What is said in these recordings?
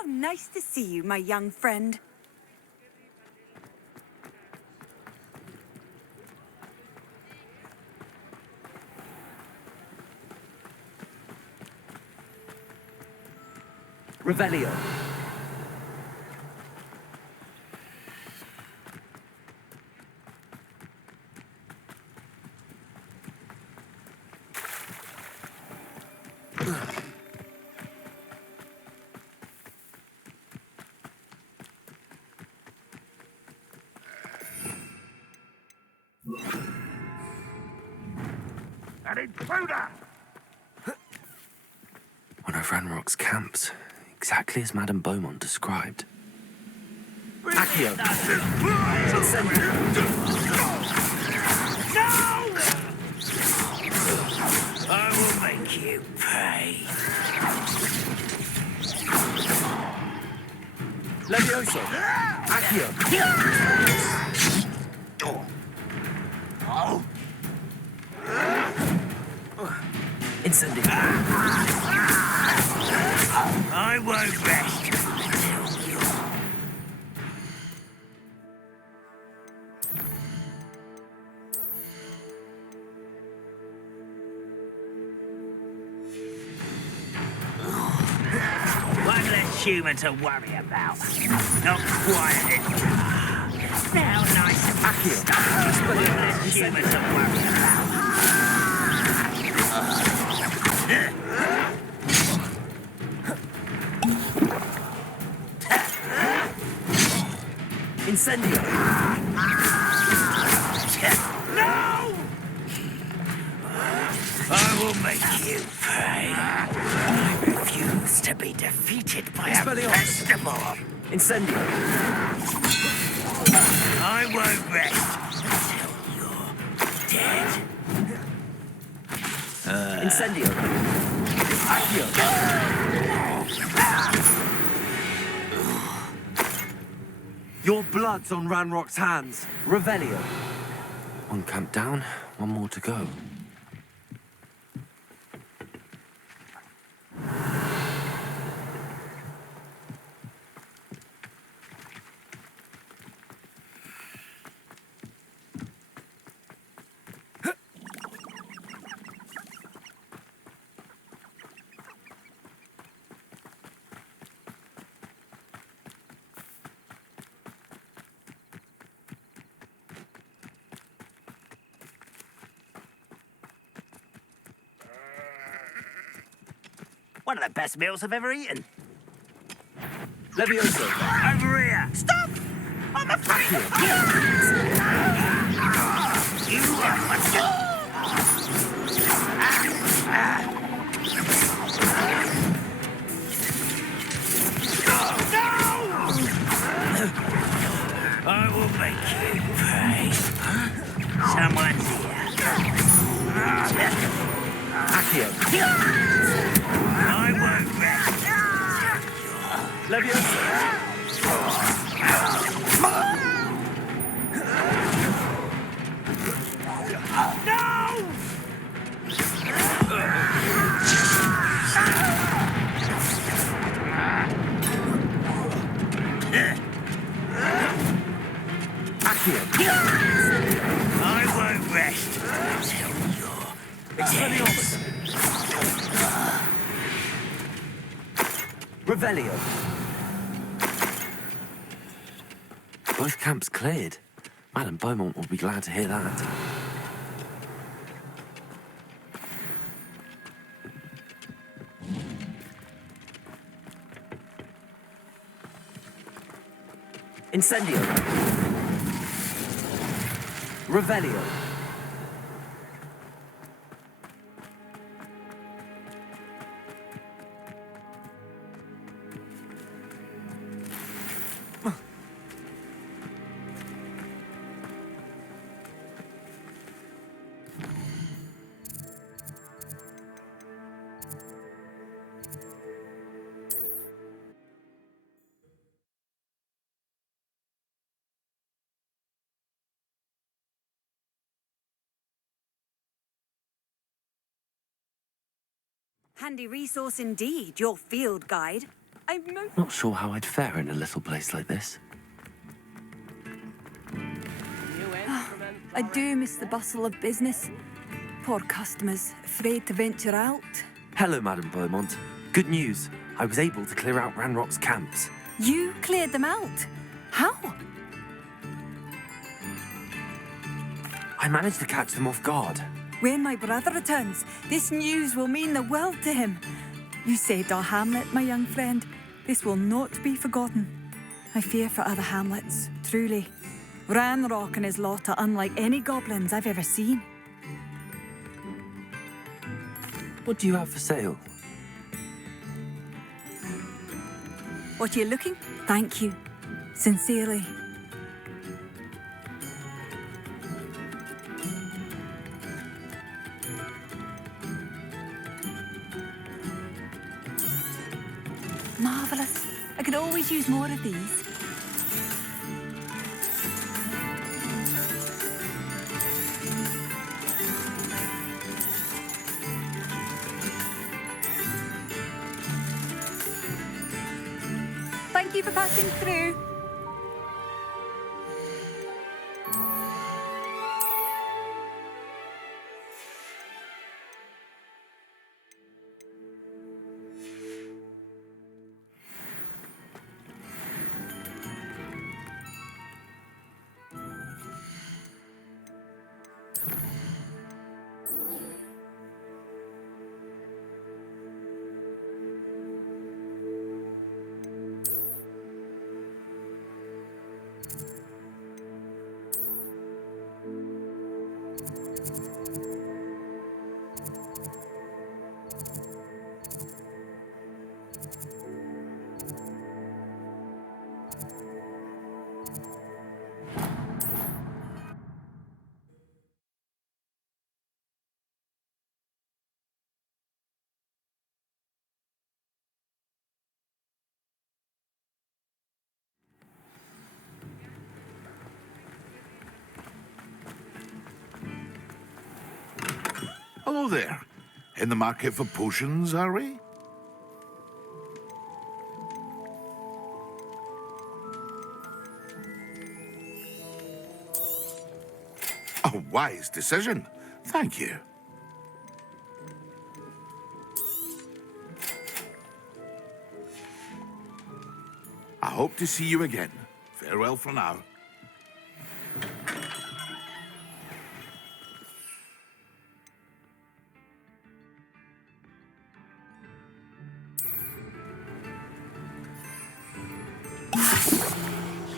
How nice to see you, my young friend. Revelio. An intruder! One of Ranrock's camps, exactly as Madame Beaumont described. Accio. No! I will make you pay. Levioso. Accio. Oh! Incendio. I won't rest. One less human to worry about. Not quiet. Now nice and Accio. one less human to worry about. Incendio. No! I will make you pay. I refuse to be defeated by a Expelliarmus. vegetable. Incendio. I won't rest until you're dead. Incendio. Accio. Your blood's on Ranrock's hands. Revelio. One camp down, one more to go. One of the best meals I've ever eaten. Levioso. Over here. Stop! I'm afraid. You I will make you pay. Someone's here. Accio. I won't rest. Levioso. No! Accio. I won't rest until you're Expelliarmus. Revelio. Both camps cleared. Madame Beaumont will be glad to hear that. Incendio. Revelio. Handy resource indeed, your field guide. I'm most... Not sure how I'd fare in a little place like this. I do miss the bustle of business. Poor customers, afraid to venture out. Hello, Madame Beaumont. Good news. I was able to clear out Ranrock's camps. You cleared them out? How? I managed to catch them off guard. When my brother returns, this news will mean the world to him. You saved our hamlet, my young friend. This will not be forgotten. I fear for other hamlets, truly. Ranrock and his lot are unlike any goblins I've ever seen. What do you have for sale? What are you looking? Thank you. Sincerely. Marvellous. I could always use more of these. Thank you for passing through. Hello there. In the market for potions, are we? A wise decision. Thank you. I hope to see you again. Farewell for now.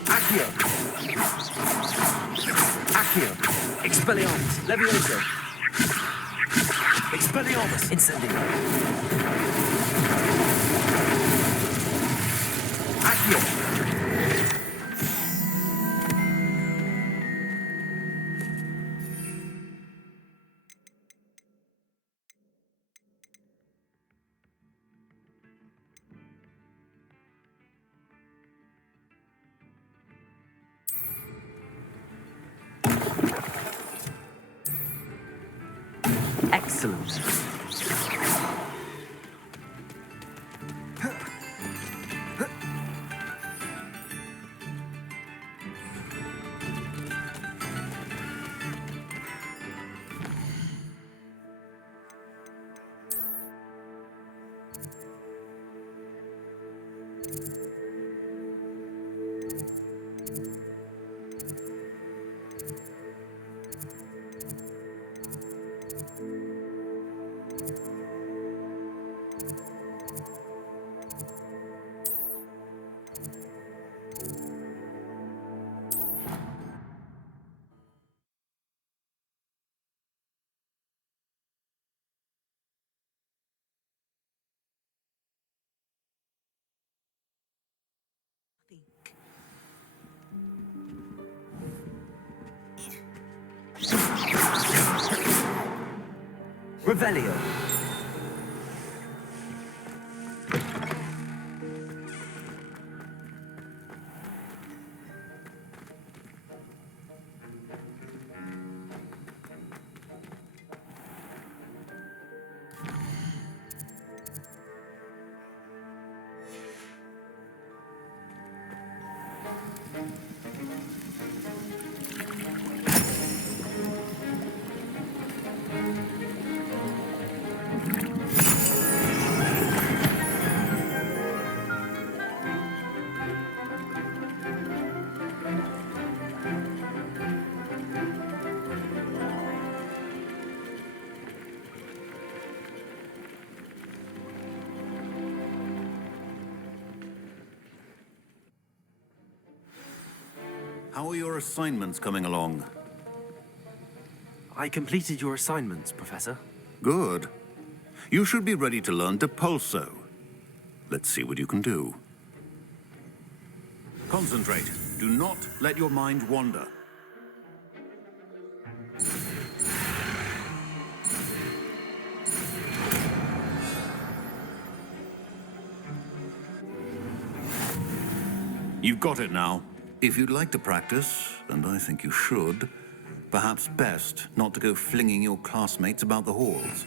Accio! Accio! Expelliarmus! Levioso! Expelliarmus! Incendio! Accio! Excellent. Revelio. How are your assignments coming along? I completed your assignments, Professor. Good. You should be ready to learn Depulso. Let's see what you can do. Concentrate. Do not let your mind wander. You've got it now. If you'd like to practice, and I think you should, perhaps best not to go flinging your classmates about the halls.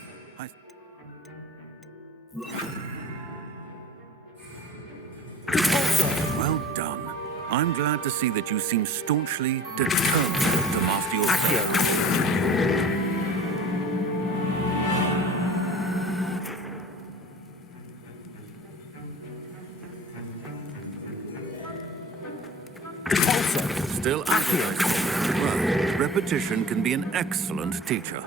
Well done. I'm glad to see that you seem staunchly determined to master your craft. Still accurate. Well, repetition can be an excellent teacher.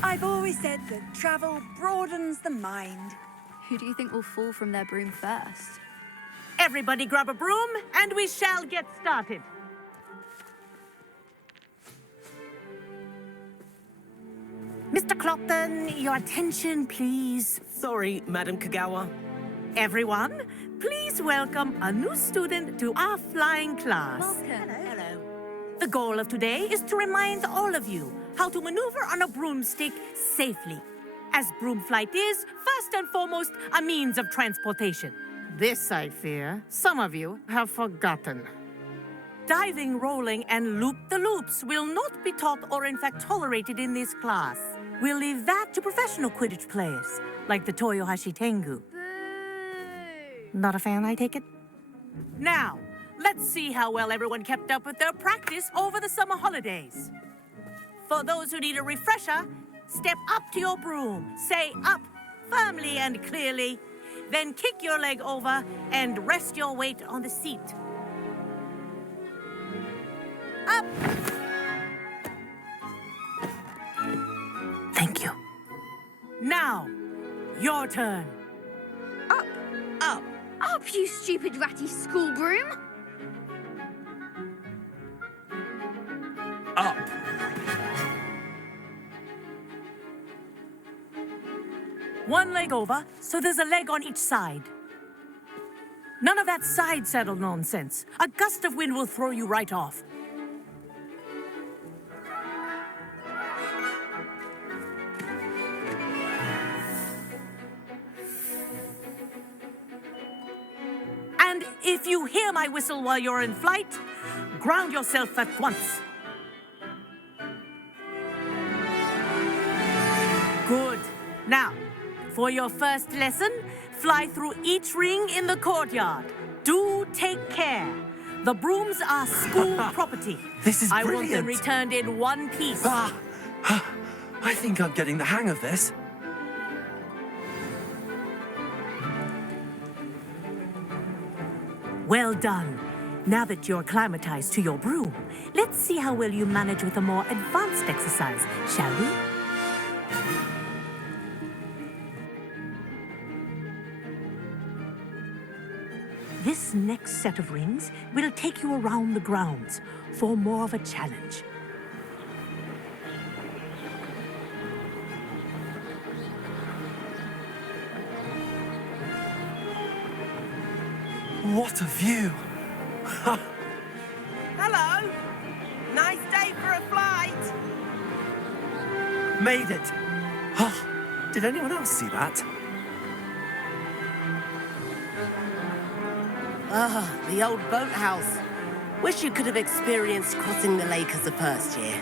I've always said that travel broadens the mind. Who do you think will fall from their broom first? Everybody grab a broom, and we shall get started. Mr. Clopton, your attention, please. Sorry, Madam Kagawa. Everyone, please welcome a new student to our flying class. Welcome. Hello. The goal of today is to remind all of you how to maneuver on a broomstick safely, as broom flight is, first and foremost, a means of transportation. This, I fear, some of you have forgotten. Diving, rolling, and loop-the-loops will not be taught or in fact tolerated in this class. We'll leave that to professional Quidditch players, like the Toyohashi Tengu. Boo! Not a fan, I take it? Now, let's see how well everyone kept up with their practice over the summer holidays. For those who need a refresher, step up to your broom, say up firmly and clearly, then kick your leg over and rest your weight on the seat. Up! Thank you. Now, your turn. Up! Up! Up, you stupid ratty school broom! Up! One leg over, so there's a leg on each side. None of that side saddle nonsense. A gust of wind will throw you right off. And if you hear my whistle while you're in flight, ground yourself at once. Good. Now, for your first lesson, fly through each ring in the courtyard. Do take care. The brooms are school property. This is I brilliant. want them returned in one piece. I think I'm getting the hang of this. Well done. Now that you're acclimatized to your broom, let's see how well you manage with a more advanced exercise, shall we? This next set of rings will take you around the grounds for more of a challenge. What a view! Hello. Nice day for a flight. Made it! Oh, did anyone else see that? Ah, the old boathouse. Wish you could have experienced crossing the lake as a first year.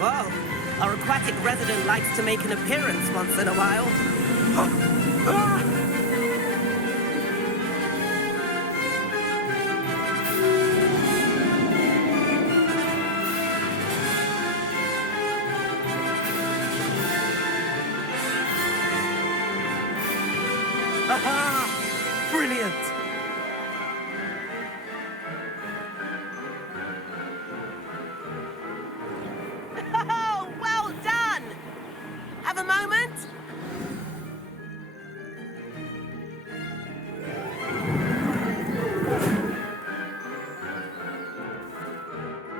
Whoa, our aquatic resident likes to make an appearance once in a while. Aha! Brilliant! Oh, well done! Have a moment?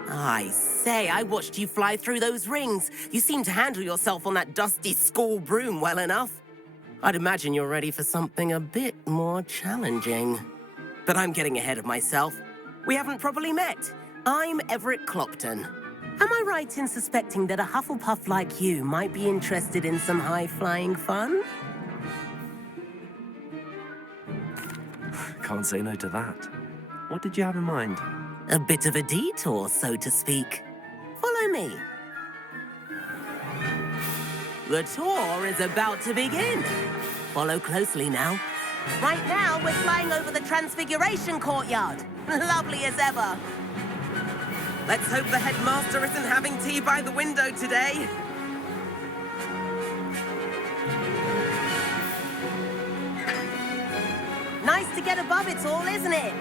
I say, I watched you fly through those rings. You seem to handle yourself on that dusty school broom well enough. I'd imagine you're ready for something a bit more challenging. But I'm getting ahead of myself. We haven't properly met. I'm Everett Clopton. Am I right in suspecting that a Hufflepuff like you might be interested in some high-flying fun? Can't say no to that. What did you have in mind? A bit of a detour, so to speak. Follow me. The tour is about to begin. Follow closely now. Right now, we're flying over the Transfiguration Courtyard. Lovely as ever. Let's hope the headmaster isn't having tea by the window today. Nice to get above it all, isn't it?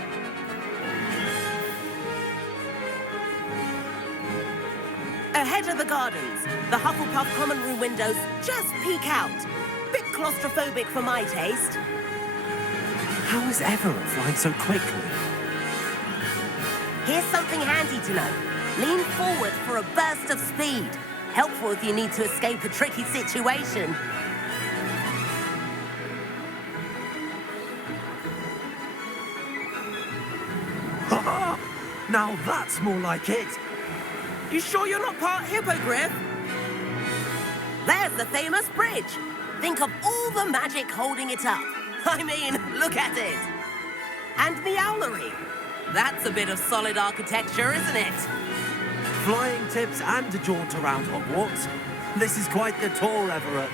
Ahead of the gardens, the Hufflepuff common room windows just peek out. Bit claustrophobic for my taste. How is Everett flying so quickly? Here's something handy to know. Lean forward for a burst of speed. Helpful if you need to escape a tricky situation. Now that's more like it! You sure you're not part hippogriff? There's the famous bridge. Think of all the magic holding it up. I mean, look at it. And the owlery. That's a bit of solid architecture, isn't it? Flying tips and a jaunt around Hogwarts. This is quite the tour, Everett.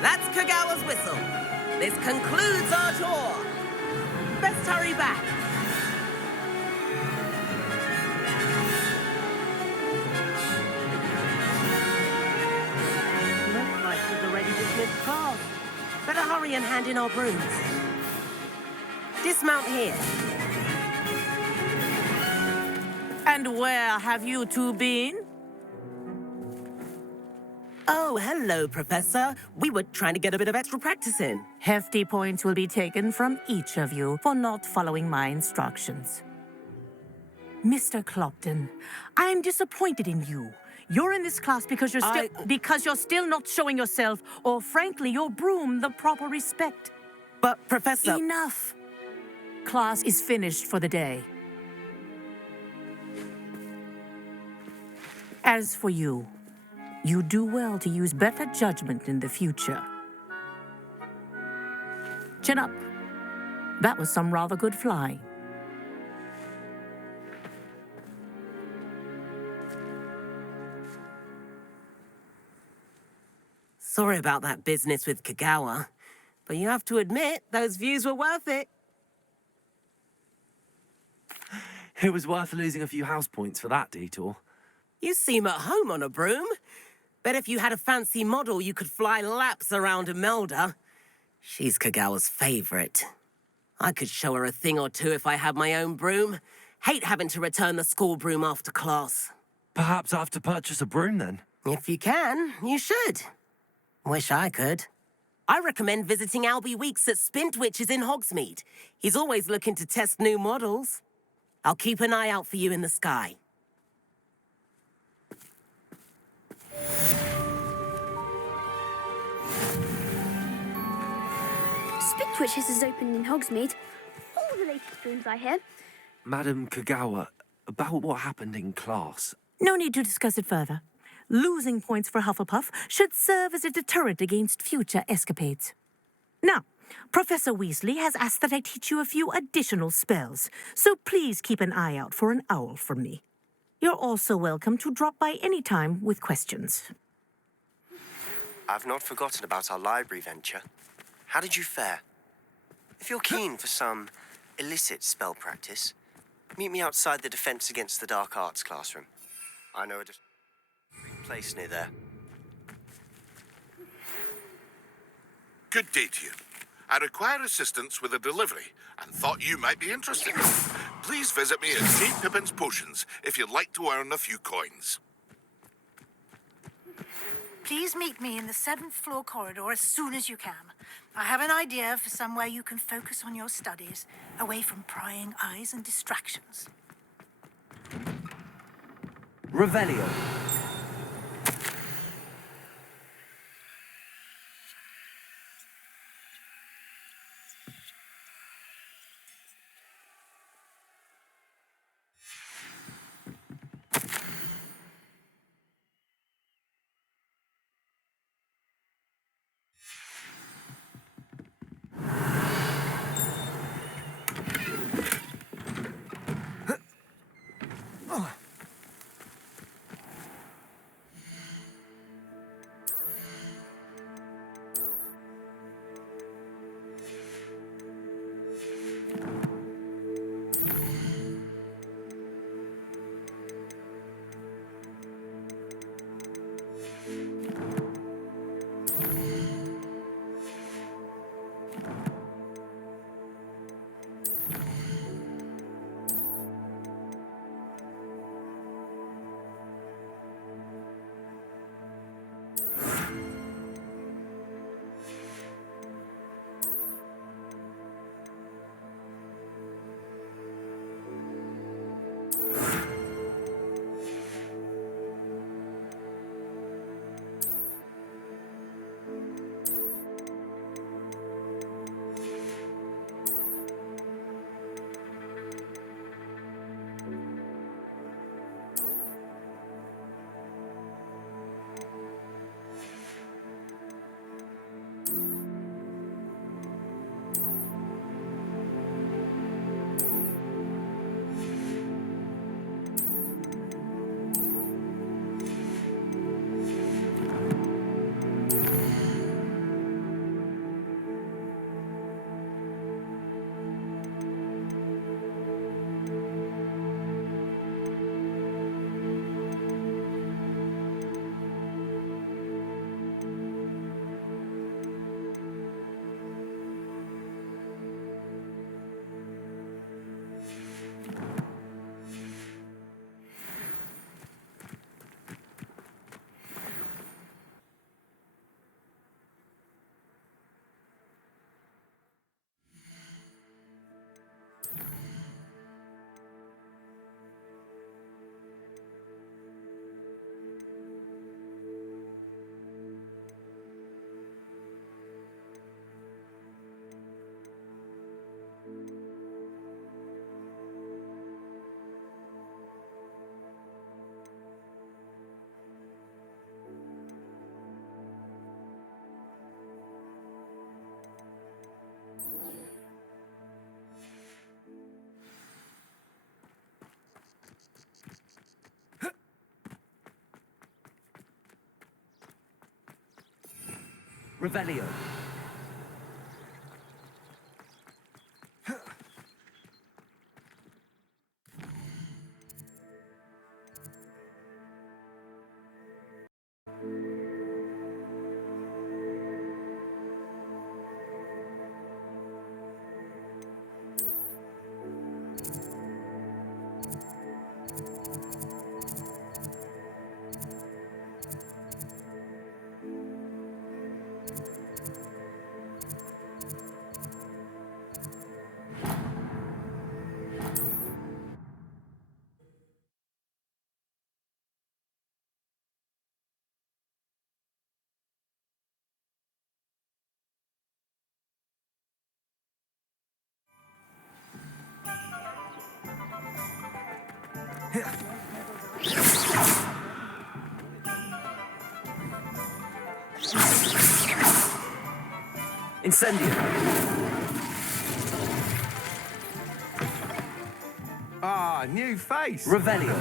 That's Kagawa's whistle. This concludes our tour. Best hurry back. Looks like we've already dismissed class. Better hurry and hand in our brooms. Dismount here. And where have you two been? Oh, hello, Professor. We were trying to get a bit of extra practice in. Hefty points will be taken from each of you for not following my instructions. Mr. Clopton, I am disappointed in you. You're in this class because you're still not showing yourself, or frankly, your broom the proper respect. But, Professor... Enough. Class is finished for the day. As for you, you do well to use better judgment in the future. Chin up. That was some rather good flying. Sorry about that business with Kagawa, but you have to admit, those views were worth it. It was worth losing a few house points for that detour. You seem at home on a broom. Bet if you had a fancy model, you could fly laps around Imelda. She's Kagawa's favorite. I could show her a thing or two if I had my own broom. Hate having to return the school broom after class. Perhaps I have to purchase a broom then. If you can, you should. Wish I could. I recommend visiting Albie Weeks at Spintwitches in Hogsmeade. He's always looking to test new models. I'll keep an eye out for you in the sky. Spintwitches is open in Hogsmeade. All the latest brooms, I hear. Madam Kagawa, about what happened in class. No need to discuss it further. Losing points for Hufflepuff should serve as a deterrent against future escapades. Now, Professor Weasley has asked that I teach you a few additional spells, so please keep an eye out for an owl from me. You're also welcome to drop by any time with questions. I've not forgotten about our library venture. How did you fare? If you're keen for some illicit spell practice, meet me outside the Defense Against the Dark Arts classroom. I know a place near there. Good day to you. I require assistance with a delivery and thought you might be interested. Please visit me at St. Pippin's Potions if you'd like to earn a few coins. Please meet me in the 7th floor corridor as soon as you can. I have an idea for somewhere you can focus on your studies, away from prying eyes and distractions. Revelio. Revelio. Incendio. Ah, new face. Revelio.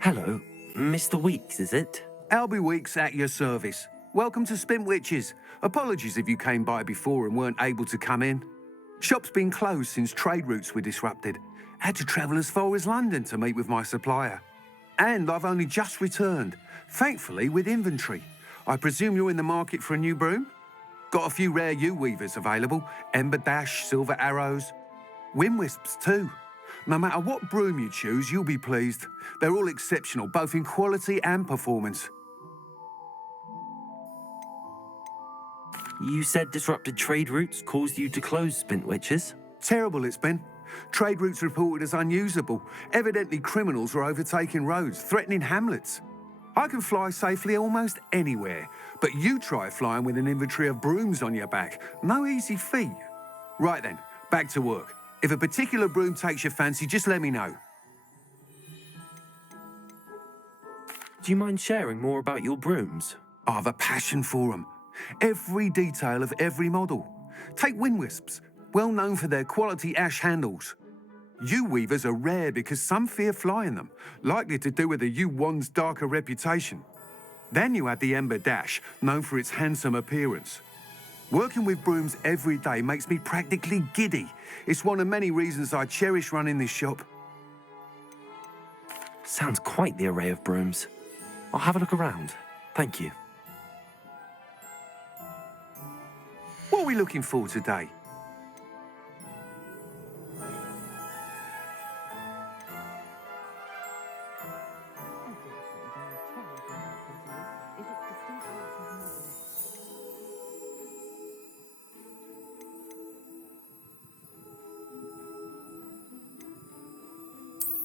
Hello, Mr. Weeks, is it? Albie Weeks at your service. Welcome to Spintwitches. Apologies if you came by before and weren't able to come in. Shop's been closed since trade routes were disrupted. Had to travel as far as London to meet with my supplier. And I've only just returned, thankfully with inventory. I presume you're in the market for a new broom? Got a few rare U-weavers available. Ember Dash, Silver Arrows. Wind Wisps too. No matter what broom you choose, you'll be pleased. They're all exceptional, both in quality and performance. You said disrupted trade routes caused you to close Spintwitches? Terrible it's been. Trade routes reported as unusable. Evidently criminals were overtaking roads, threatening hamlets. I can fly safely almost anywhere, but you try flying with an inventory of brooms on your back. No easy feat. Right then, back to work. If a particular broom takes your fancy, just let me know. Do you mind sharing more about your brooms? I have a passion for them. Every detail of every model. Take Wind Wisps, well known for their quality ash handles. U-weavers are rare because some fear flying them, likely to do with the U-wand's darker reputation. Then you add the Ember Dash, known for its handsome appearance. Working with brooms every day makes me practically giddy. It's one of many reasons I cherish running this shop. Sounds quite the array of brooms. I'll have a look around. Thank you. What are we looking for today?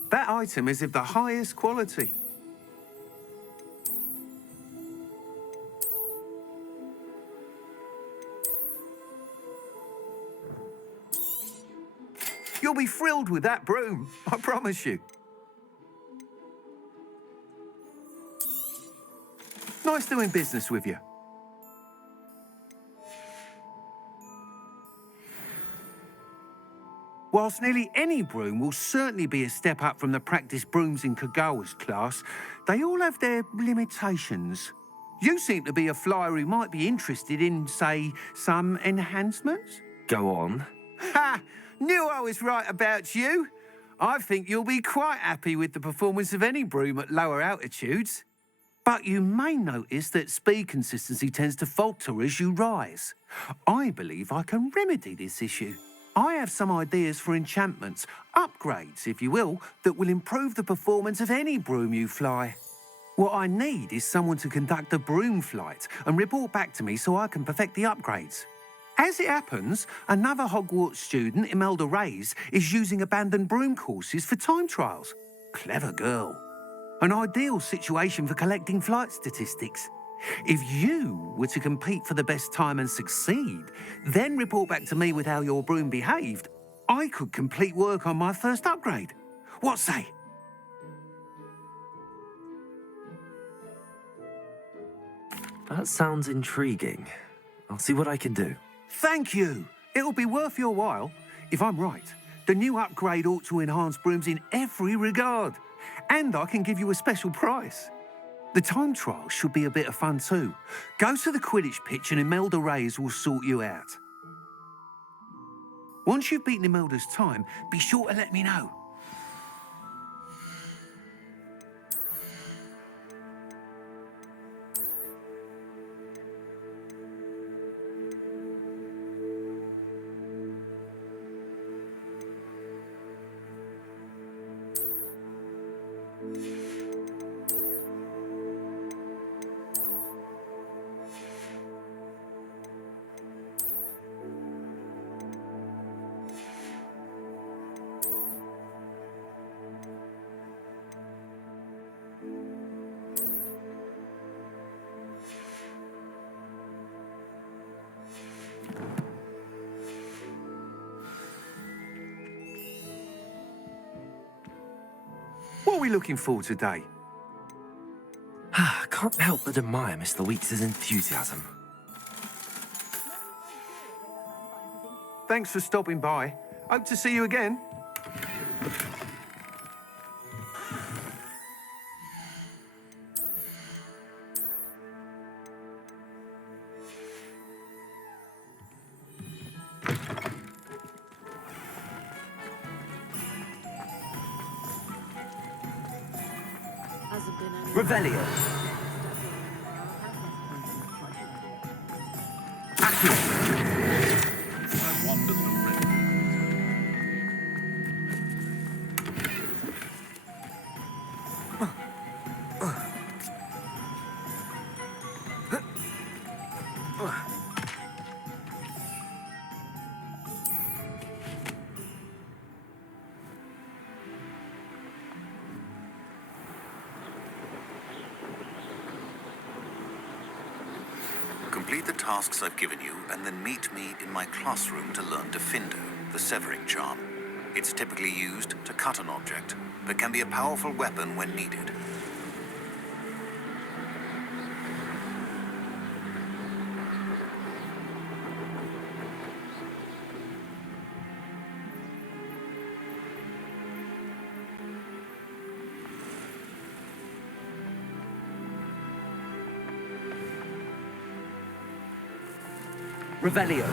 That item is of the highest quality. You'll be thrilled with that broom, I promise you. Nice doing business with you. Whilst nearly any broom will certainly be a step up from the practice brooms in Kagawa's class, they all have their limitations. You seem to be a flyer who might be interested in, say, some enhancements? Go on. Ha! Knew I was right about you. I think you'll be quite happy with the performance of any broom at lower altitudes. But you may notice that speed consistency tends to falter as you rise. I believe I can remedy this issue. I have some ideas for enchantments, upgrades, if you will, that will improve the performance of any broom you fly. What I need is someone to conduct a broom flight and report back to me so I can perfect the upgrades. As it happens, another Hogwarts student, Imelda Reyes, is using abandoned broom courses for time trials. Clever girl. An ideal situation for collecting flight statistics. If you were to compete for the best time and succeed, then report back to me with how your broom behaved, I could complete work on my first upgrade. What say? That sounds intriguing. I'll see what I can do. Thank you. It'll be worth your while. If I'm right, the new upgrade ought to enhance brooms in every regard. And I can give you a special price. The time trial should be a bit of fun too. Go to the Quidditch pitch and Imelda Reyes will sort you out. Once you've beaten Imelda's time, be sure to let me know. are we looking for today? I can't help but admire Mr. Weeks' enthusiasm. Thanks for stopping by. Hope to see you again. Revelio. I wandered the ring. Complete the tasks I've given you, and then meet me in my classroom to learn Defindo, the severing charm. It's typically used to cut an object, but can be a powerful weapon when needed. Revelio.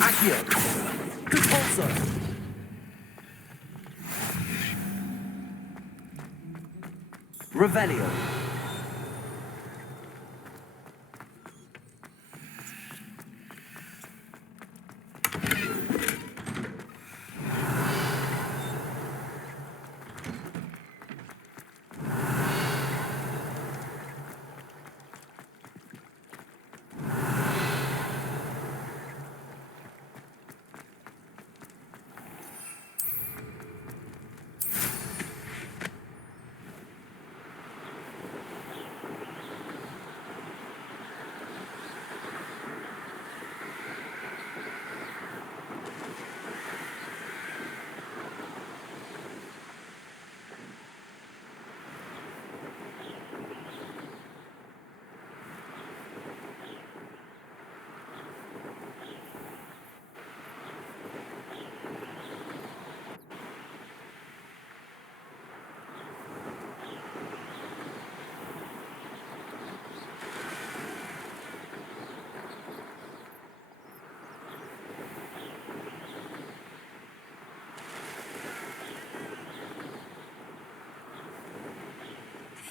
Accio. Good call, sir. Revelio.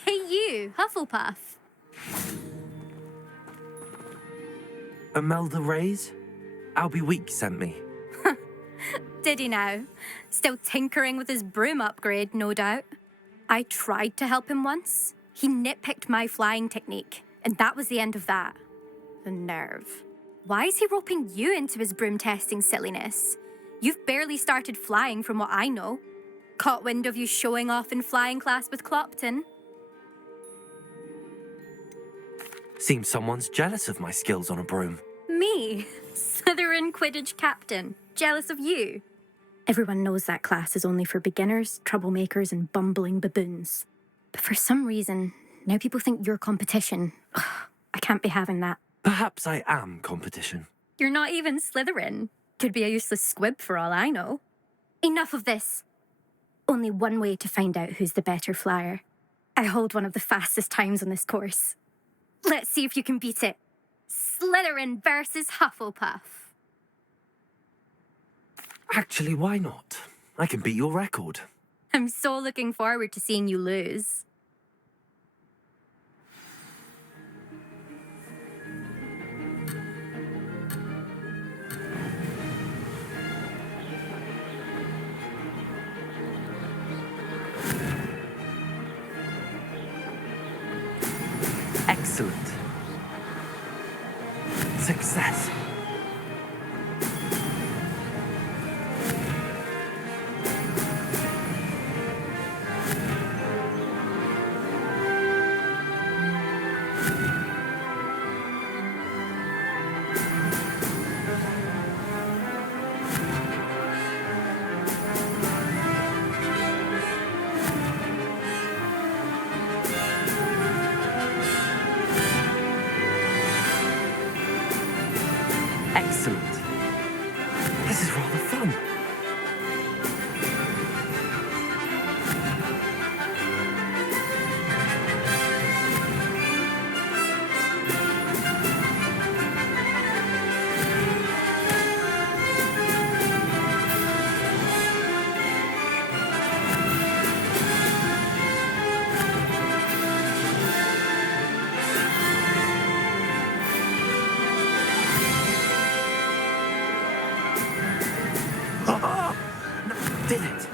Hey you, Hufflepuff. Imelda Reyes? Albie Weeks sent me. Did he now? Still tinkering with his broom upgrade, no doubt. I tried to help him once. He nitpicked my flying technique, and that was the end of that. The nerve. Why is he roping you into his broom testing silliness? You've barely started flying from what I know. Caught wind of you showing off in flying class with Clopton? Seems someone's jealous of my skills on a broom. Me? Slytherin Quidditch captain. Jealous of you? Everyone knows that class is only for beginners, troublemakers, and bumbling baboons. But for some reason, now people think you're competition. Ugh, I can't be having that. Perhaps I am competition. You're not even Slytherin. Could be a useless squib for all I know. Enough of this. Only one way to find out who's the better flyer. I hold one of the fastest times on this course. Let's see if you can beat it. Slytherin versus Hufflepuff. Actually, why not? I can beat your record. I'm so looking forward to seeing you lose. Excellent. Success. Excellent. This is rather fun. Did it?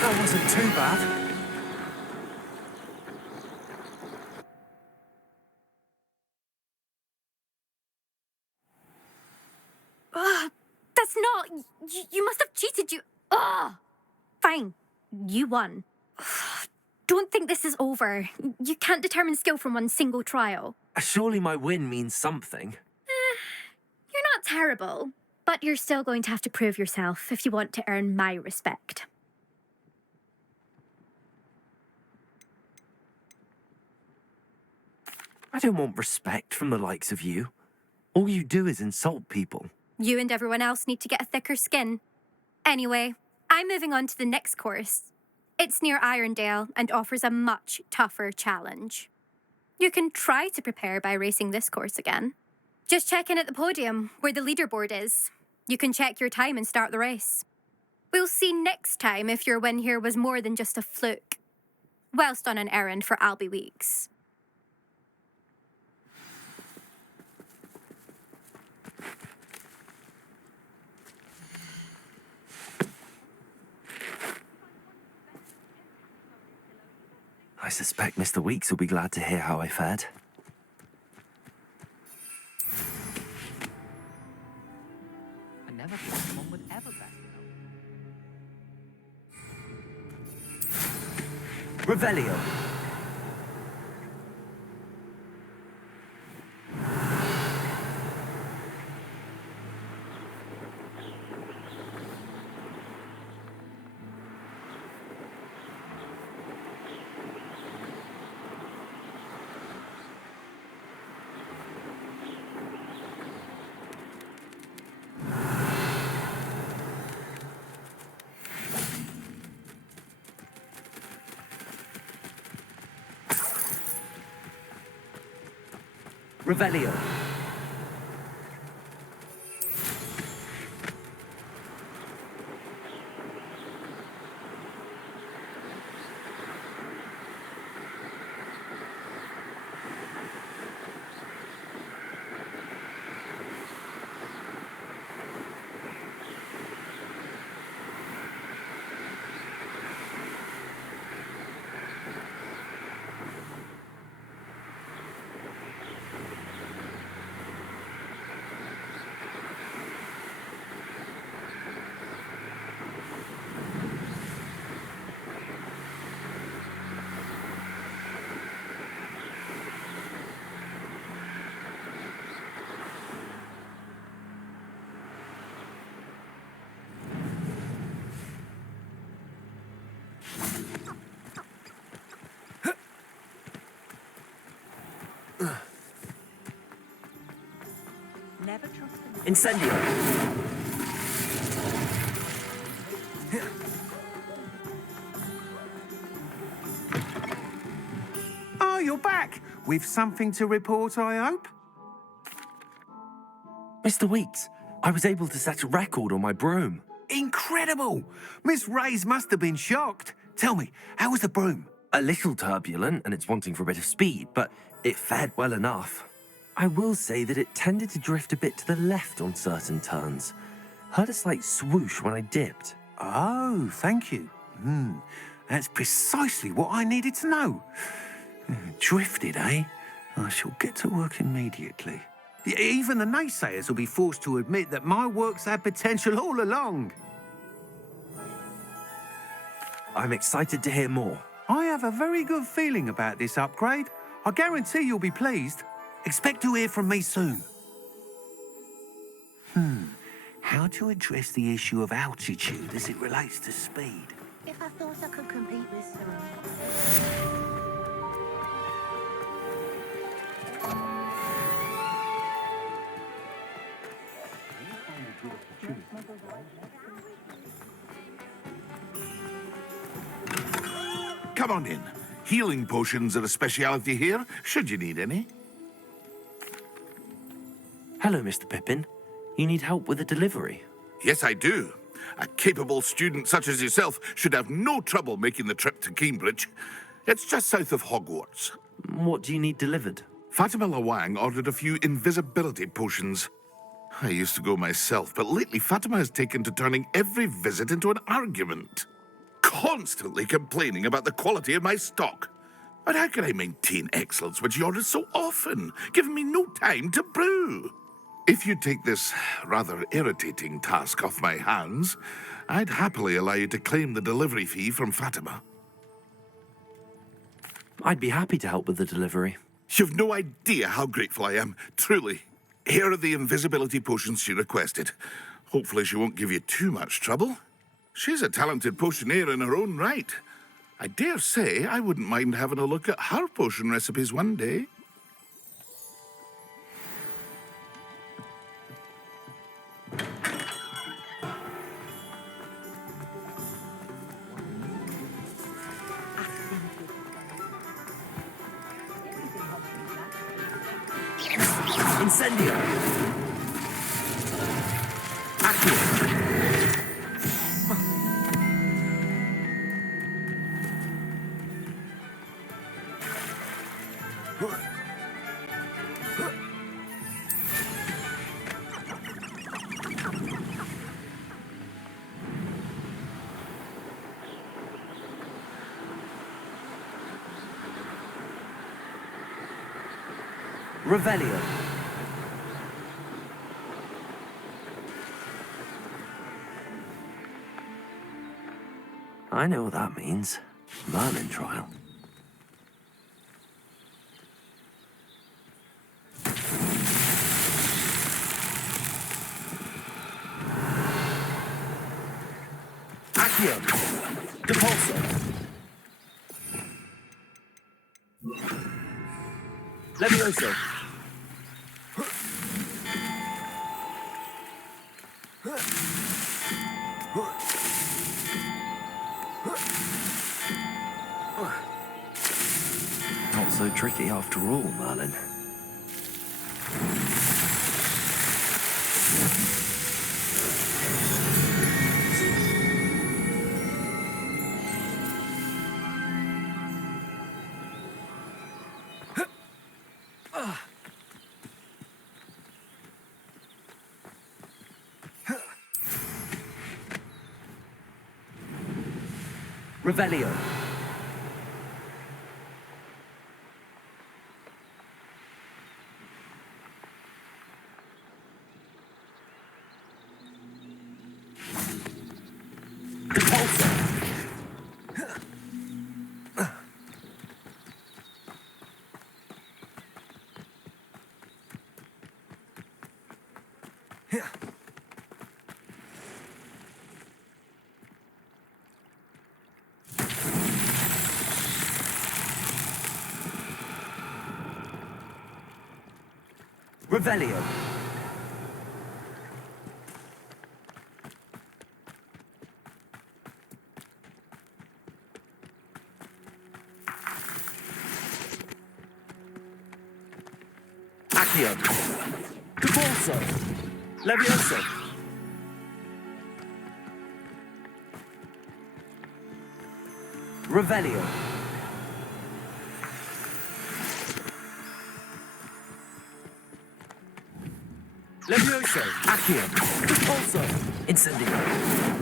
That wasn't too bad. That's not... You must have cheated, you... Ugh! Fine. You won. Don't think this is over. You can't determine skill from one single trial. Surely my win means something. You're not terrible, but you're still going to have to prove yourself if you want to earn my respect. I don't want respect from the likes of you. All you do is insult people. You and everyone else need to get a thicker skin. Anyway, I'm moving on to the next course. It's near Irondale and offers a much tougher challenge. You can try to prepare by racing this course again. Just check in at the podium, where the leaderboard is. You can check your time and start the race. We'll see next time if your win here was more than just a fluke. Whilst on an errand for Albie Weeks. I suspect Mr. Weeks will be glad to hear how I fared. I never thought someone would ever back it up. Revelio. Revelio. Incendio! Oh, you're back. With something to report, I hope? Mr. Weeks, I was able to set a record on my broom. Incredible! Miss Reyes must have been shocked. Tell me, how was the broom? A little turbulent and it's wanting for a bit of speed, but it fared well enough. I will say that it tended to drift a bit to the left on certain turns. Heard a slight swoosh when I dipped. Oh, thank you. That's precisely what I needed to know. Drifted, eh? I shall get to work immediately. Even the naysayers will be forced to admit that my work's had potential all along. I'm excited to hear more. I have a very good feeling about this upgrade. I guarantee you'll be pleased. Expect to hear from me soon. How to address the issue of altitude as it relates to speed? If I thought I could compete with someone. Come on in. Healing potions are a speciality here, should you need any. Hello, Mr. Pippin. You need help with a delivery? Yes, I do. A capable student such as yourself should have no trouble making the trip to Cambridge. It's just south of Hogwarts. What do you need delivered? Fatima Lawang ordered a few invisibility potions. I used to go myself, but lately Fatima has taken to turning every visit into an argument. Constantly complaining about the quality of my stock. But how can I maintain excellence when she orders so often, giving me no time to brew? If you take this rather irritating task off my hands, I'd happily allow you to claim the delivery fee from Fatima. I'd be happy to help with the delivery. You've no idea how grateful I am, truly. Here are the invisibility potions she requested. Hopefully she won't give you too much trouble. She's a talented potioneer in her own right. I dare say I wouldn't mind having a look at her potion recipes one day. Incendio! Accio! Revelio. I know what that means. Merlin trial. Accio. Depulso. Levioso. Not so tricky after all, Merlin. Revelio. Depulso. Revelio. Accio. Deforso. Levioso. Revelio. Levioso. Accio. Deforso. Incendio.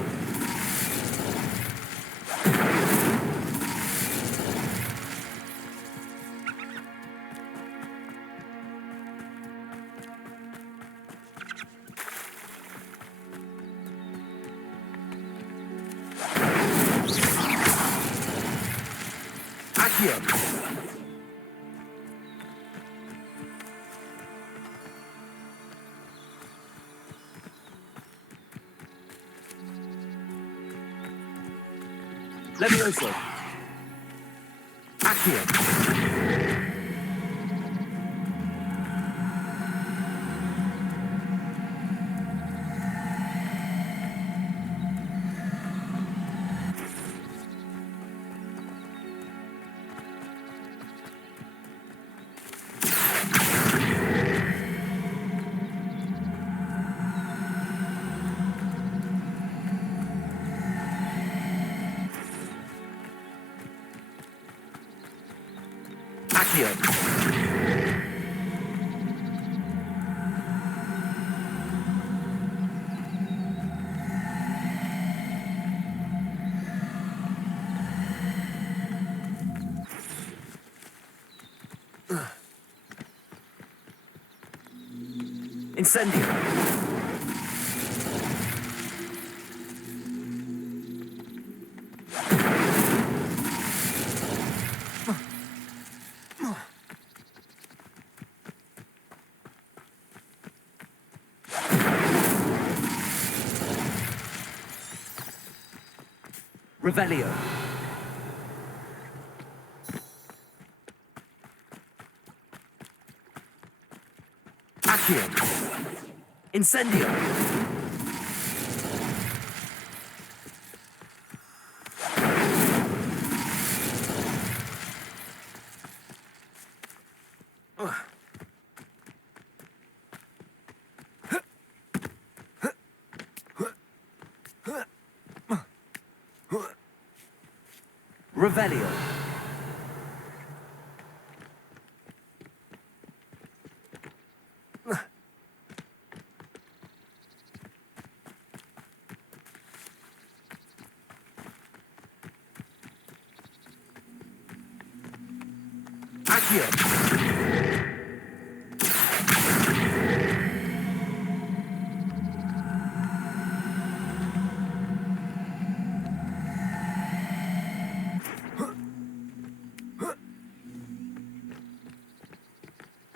Levioso. Accio. Incendio. Revelio. Accio. Incendio. Revelio. Accio.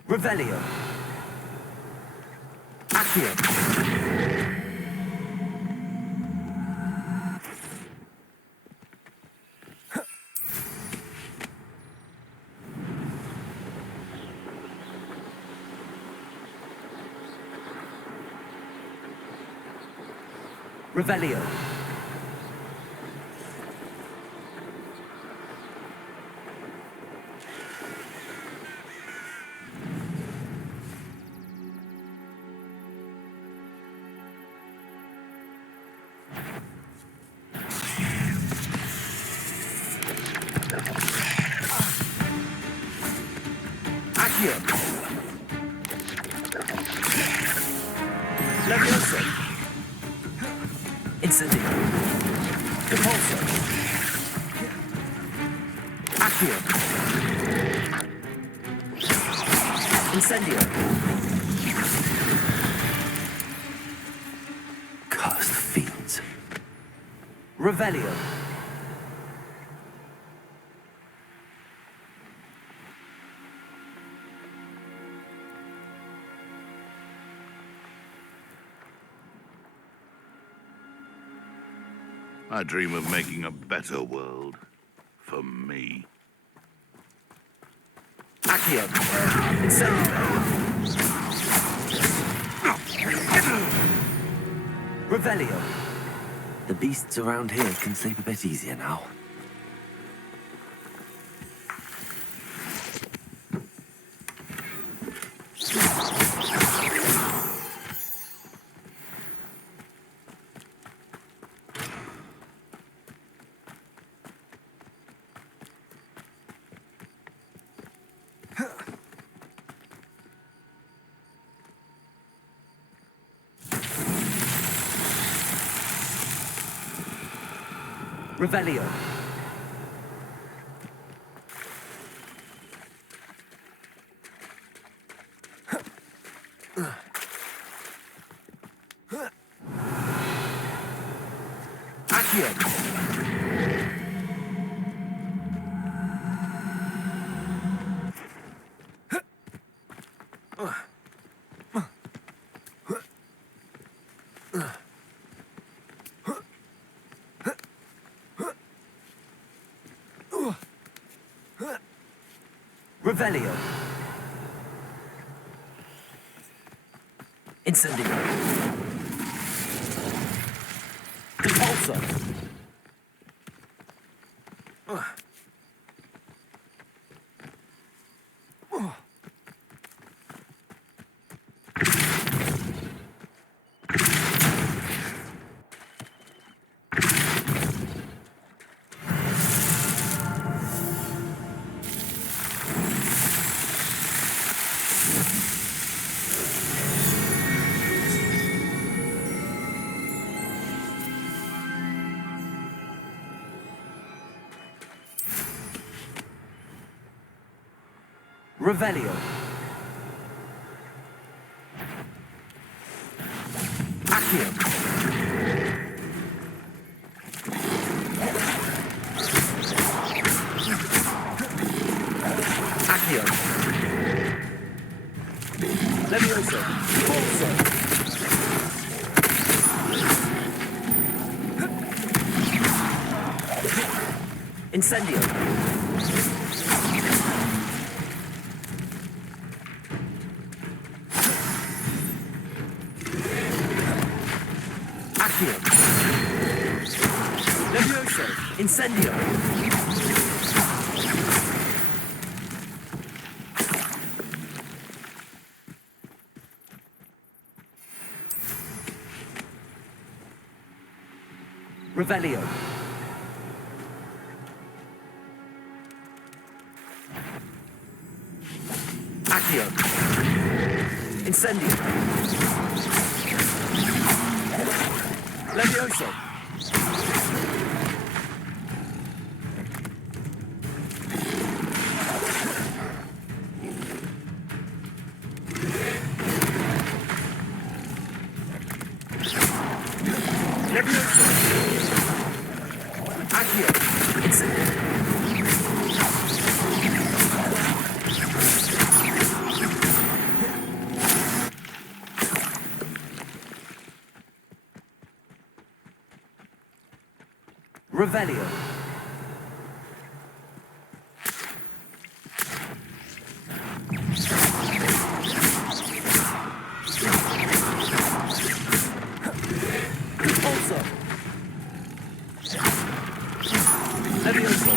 Revelio. Accio. Revelio. Accio. Levioso. Incendio. Deforso. Accio. Incendio. Curse the fiends. Revelio. I dream of making a better world for me. Accio. Incendio. Revelio. The beasts around here can sleep a bit easier now. Revelio. Accio. Revelio. Incendio. Repulsor. Revelio. Accio. Accio. Levioso. Forza. Incendio. Accio. Levioso. Incendio. Revelio. Accio. Incendio. Levioso. Levioso. Accio. Incendio. Revelio. Repulsor. Levioso.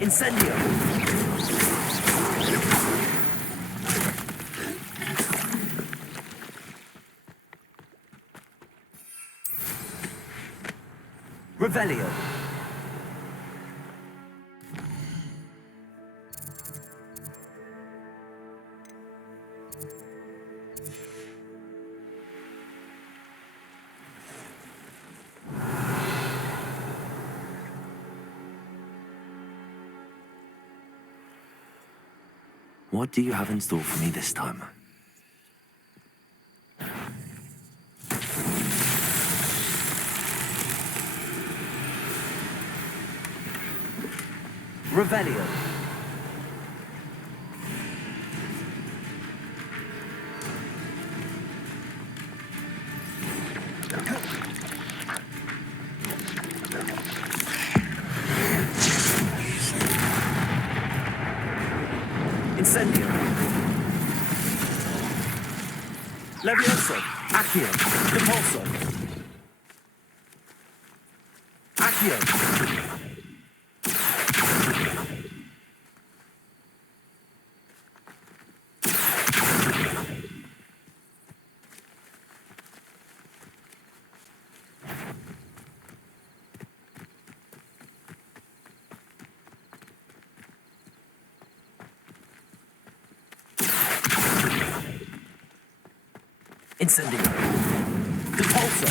Incendio. Revelio. What do you have in store for me this time? Revelio. Incendio. Levioso. Accio. Repulsor. Accio. Incendio. Repulsor.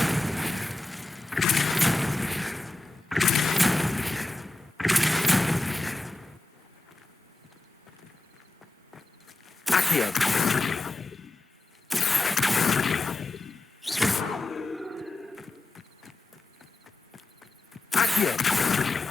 Accio!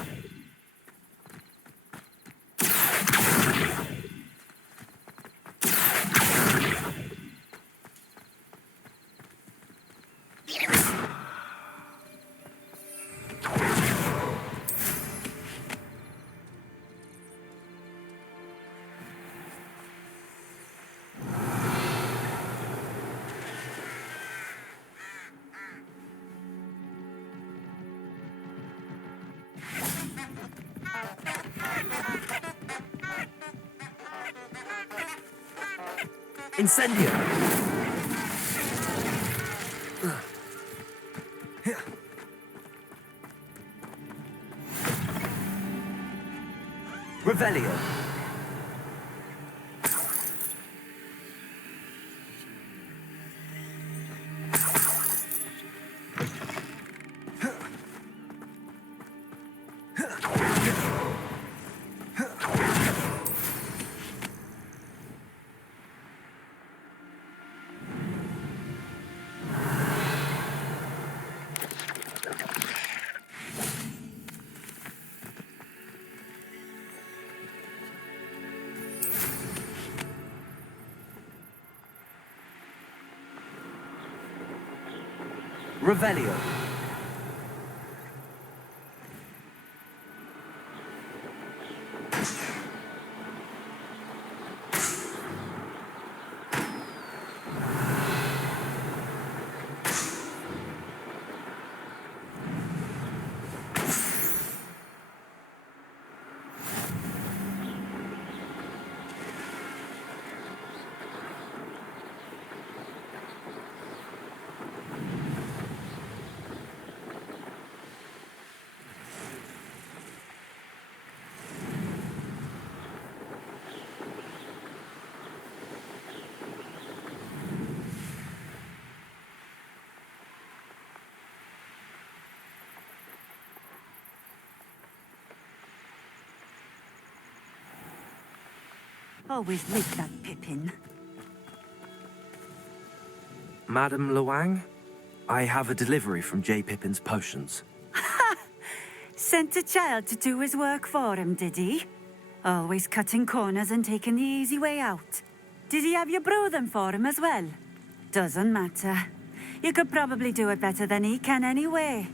Incendio! Revelio! Revelio. Always like that Pippin. Madam Luang, I have a delivery from J. Pippin's Potions. Sent a child to do his work for him, did he? Always cutting corners and taking the easy way out. Did he have you brew them for him as well? Doesn't matter. You could probably do it better than he can anyway.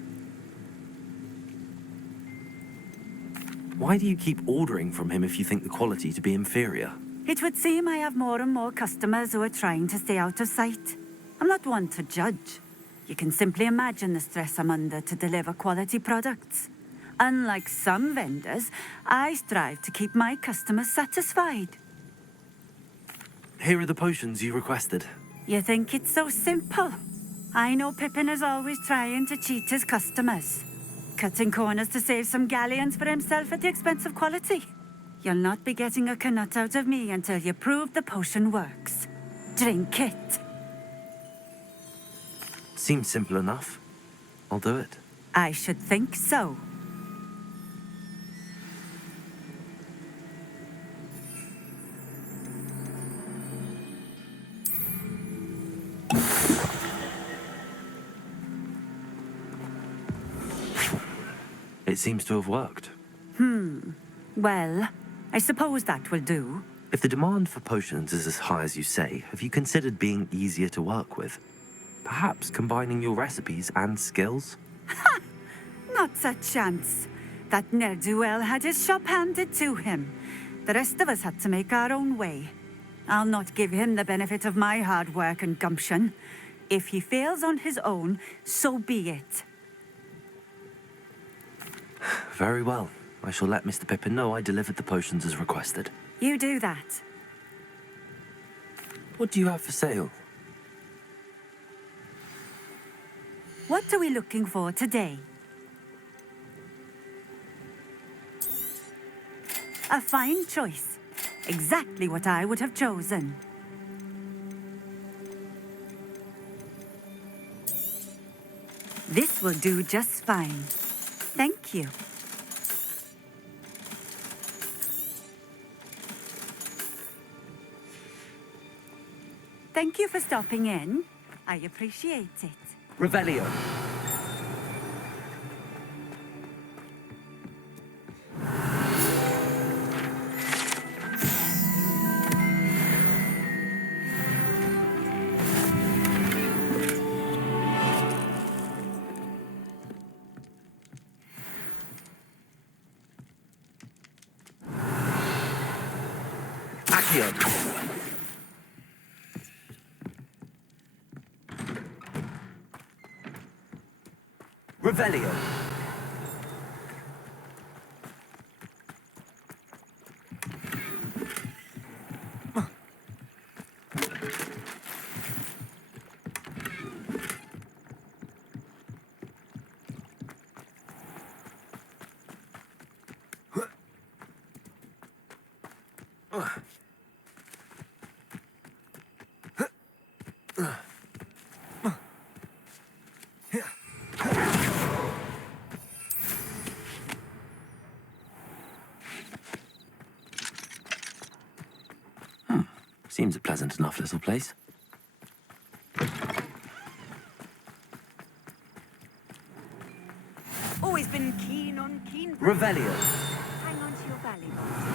Why do you keep ordering from him if you think the quality to be inferior? It would seem I have more and more customers who are trying to stay out of sight. I'm not one to judge. You can simply imagine the stress I'm under to deliver quality products. Unlike some vendors, I strive to keep my customers satisfied. Here are the potions you requested. You think it's so simple? I know Pippin is always trying to cheat his customers. Cutting corners to save some galleons for himself at the expense of quality. You'll not be getting a canut out of me until you prove the potion works. Drink it. Seems simple enough. I'll do it. I should think so. It seems to have worked. Well, I suppose that will do. If the demand for potions is as high as you say, have you considered being easier to work with? Perhaps combining your recipes and skills? Not a chance. That ne'er-do-well had his shop handed to him. The rest of us had to make our own way. I'll not give him the benefit of my hard work and gumption. If he fails on his own, so be it. Very well. I shall let Mr. Pippin know I delivered the potions as requested. You do that. What do you have for sale? What are we looking for today? A fine choice. Exactly what I would have chosen. This will do just fine. Thank you. Thank you for stopping in. I appreciate it. Revelio. Accio. Revelio. Seems a pleasant enough little place. Always been keen on keen. Revelio. Hang on to your belly button.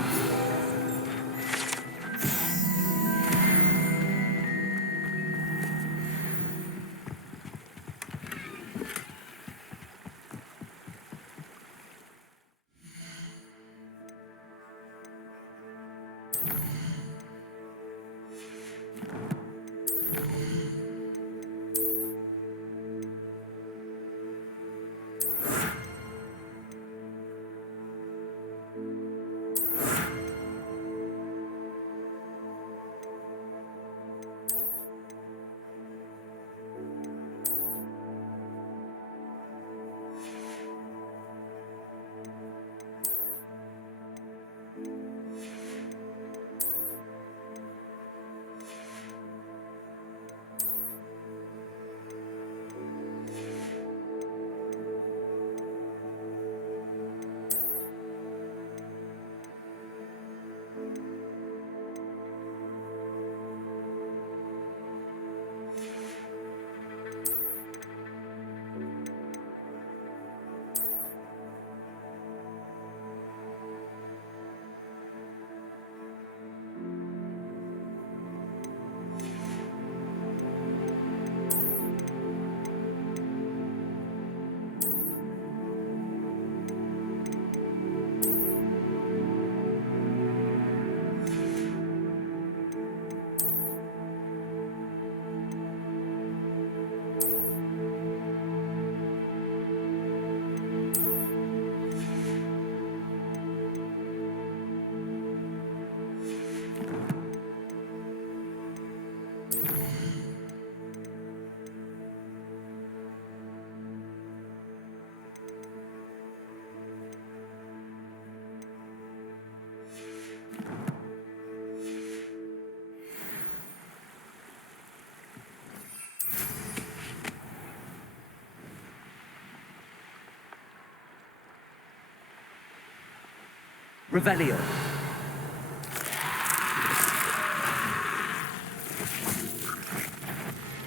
Revelio.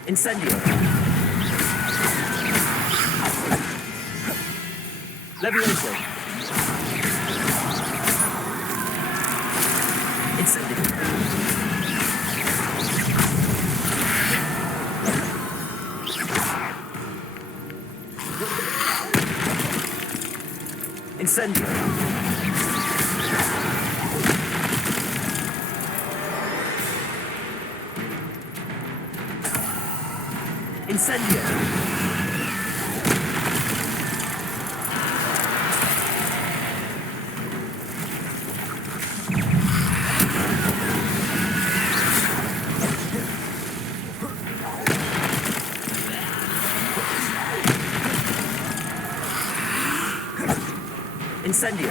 Incendio. Levioso. Incendio. Incendio. Incendio. Incendio.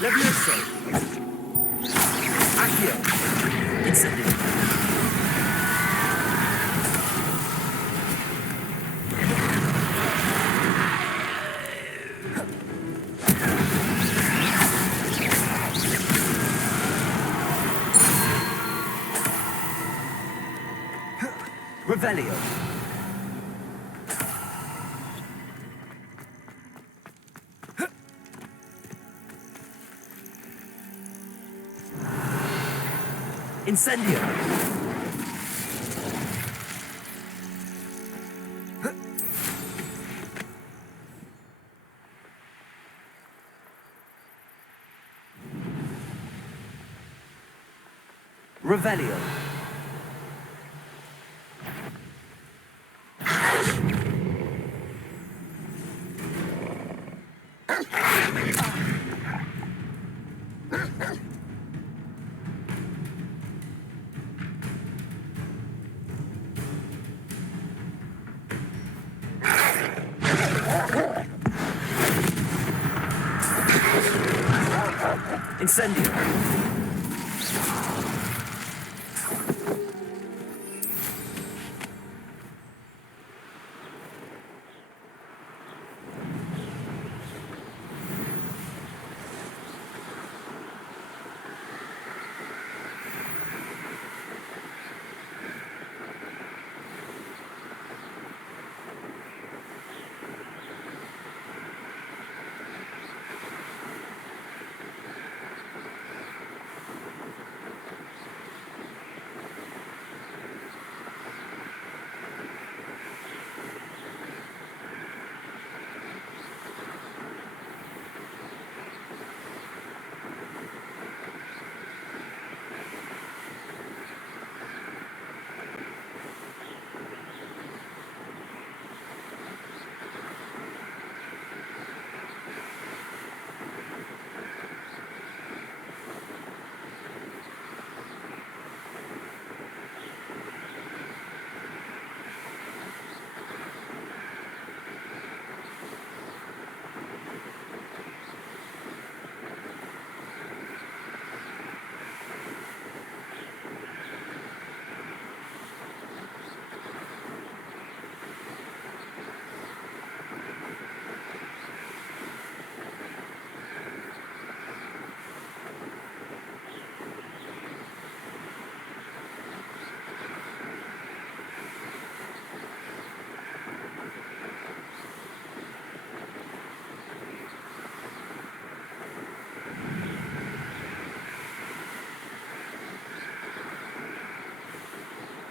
Levioso. Accio. Incendio. Revelio. Incendio. Revelio. Incendio.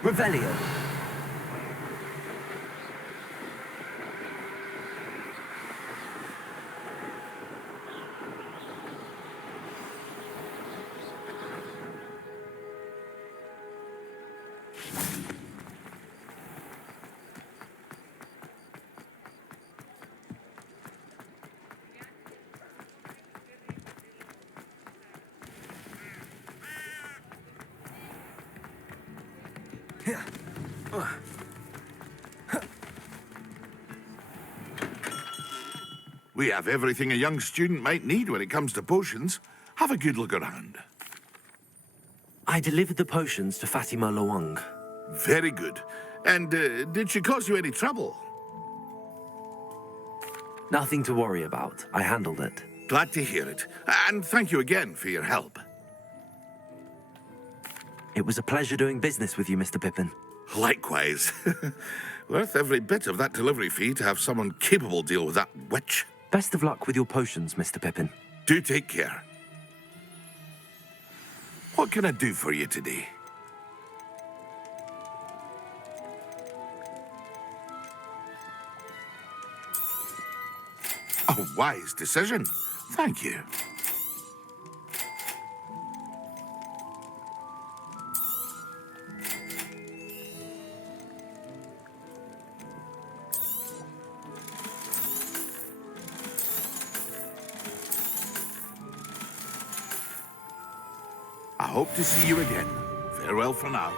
Revelio. We have everything a young student might need when it comes to potions. Have a good look around. I delivered the potions to Fatima Loang. Very good. And did she cause you any trouble? Nothing to worry about. I handled it. Glad to hear it. And thank you again for your help. It was a pleasure doing business with you, Mr. Pippin. Likewise. Worth every bit of that delivery fee to have someone capable deal with that witch. Best of luck with your potions, Mr. Pippin. Do take care. What can I do for you today? A wise decision. Thank you. I hope to see you again. Farewell for now.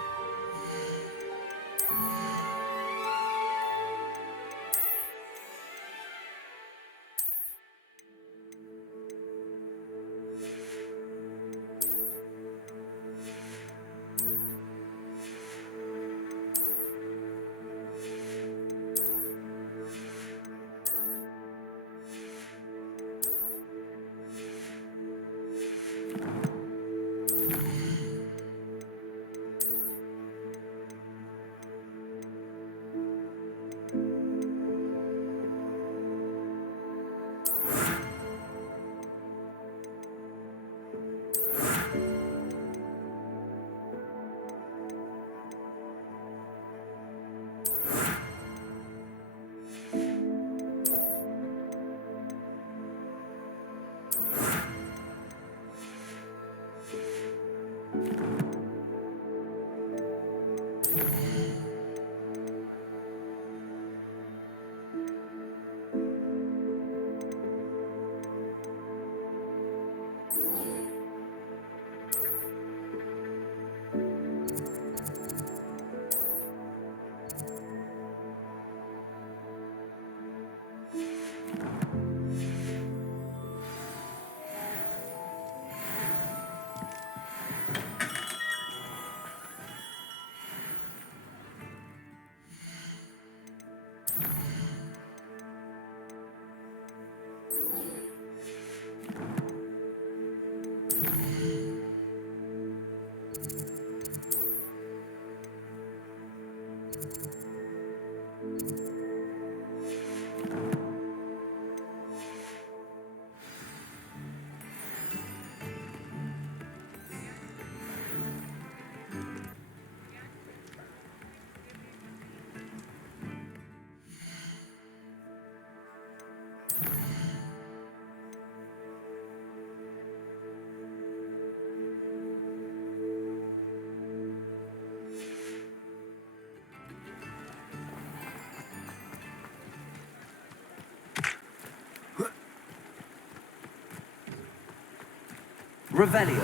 Revelio.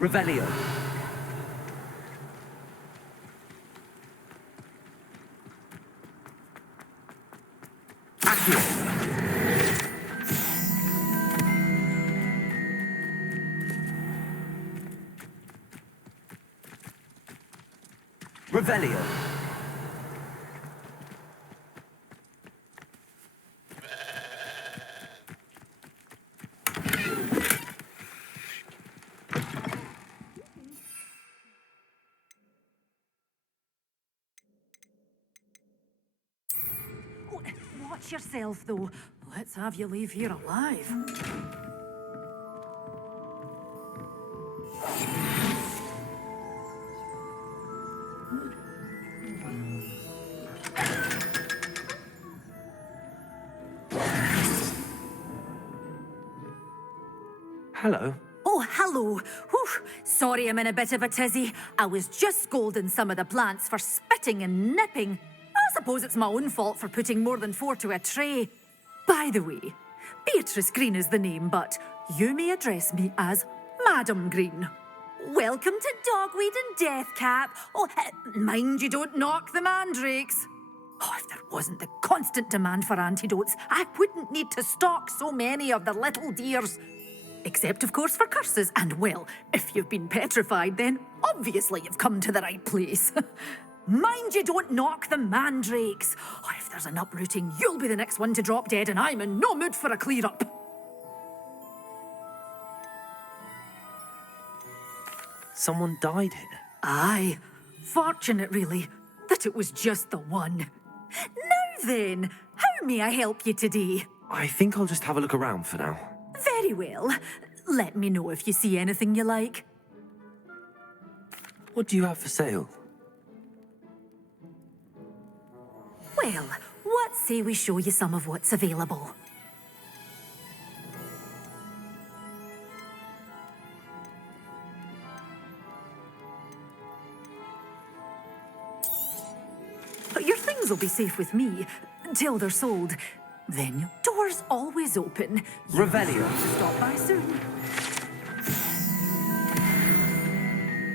Revelio. Accio. Revelio. Watch yourself, though. Let's have you leave here alive. Hello. Oh, hello. Whew. Sorry I'm in a bit of a tizzy. I was just scolding some of the plants for spitting and nipping. I suppose it's my own fault for putting more than 4 to a tray. By the way, Beatrice Green is the name, but you may address me as Madam Green. Welcome to Dogweed and Deathcap. Oh, mind you don't knock the mandrakes. Oh, if there wasn't the constant demand for antidotes, I wouldn't need to stock so many of the little dears. Except, of course, for curses. And, well, if you've been petrified, then obviously you've come to the right place. Mind you don't knock the mandrakes. Oh, if there's an uprooting, you'll be the next one to drop dead, and I'm in no mood for a clear-up. Someone died here. Aye. Fortunate, really, that it was just the one. Now then, how may I help you today? I think I'll just have a look around for now. Very well. Let me know if you see anything you like. What do you have for sale? Well, what say we show you some of what's available? But your things will be safe with me till they're sold. Then doors always open. Revelio. Stop by soon.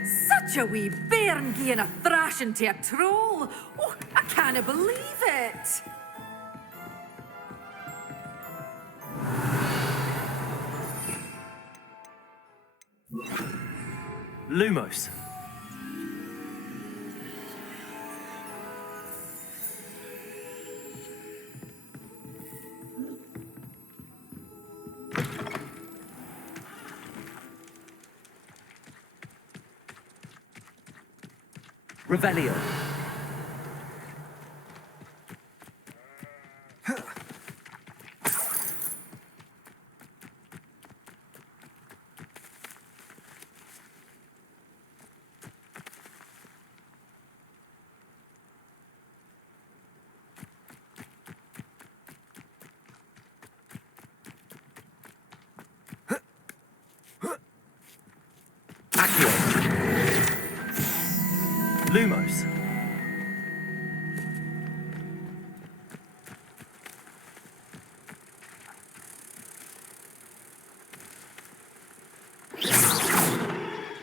Such a wee bairn gieing a thrashing to a troll. Oh, I can't believe it. Lumos. Revelio. Accio. Lumos.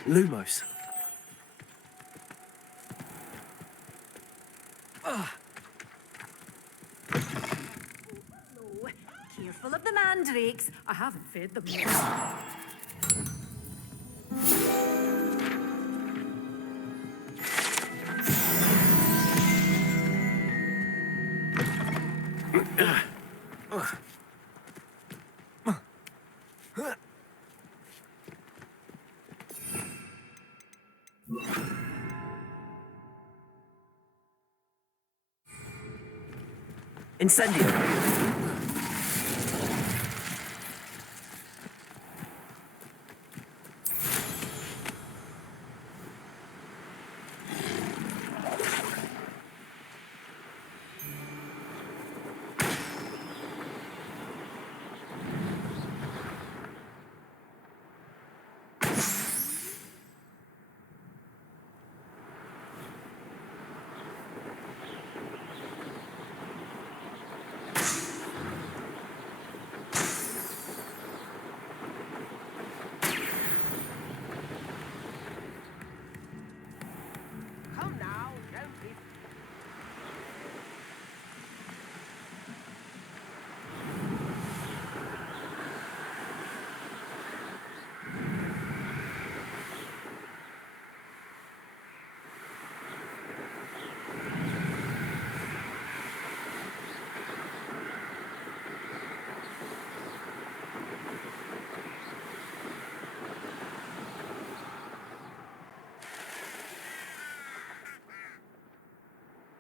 Lumos. Careful of the mandrakes. I haven't fed them yet. Incendio.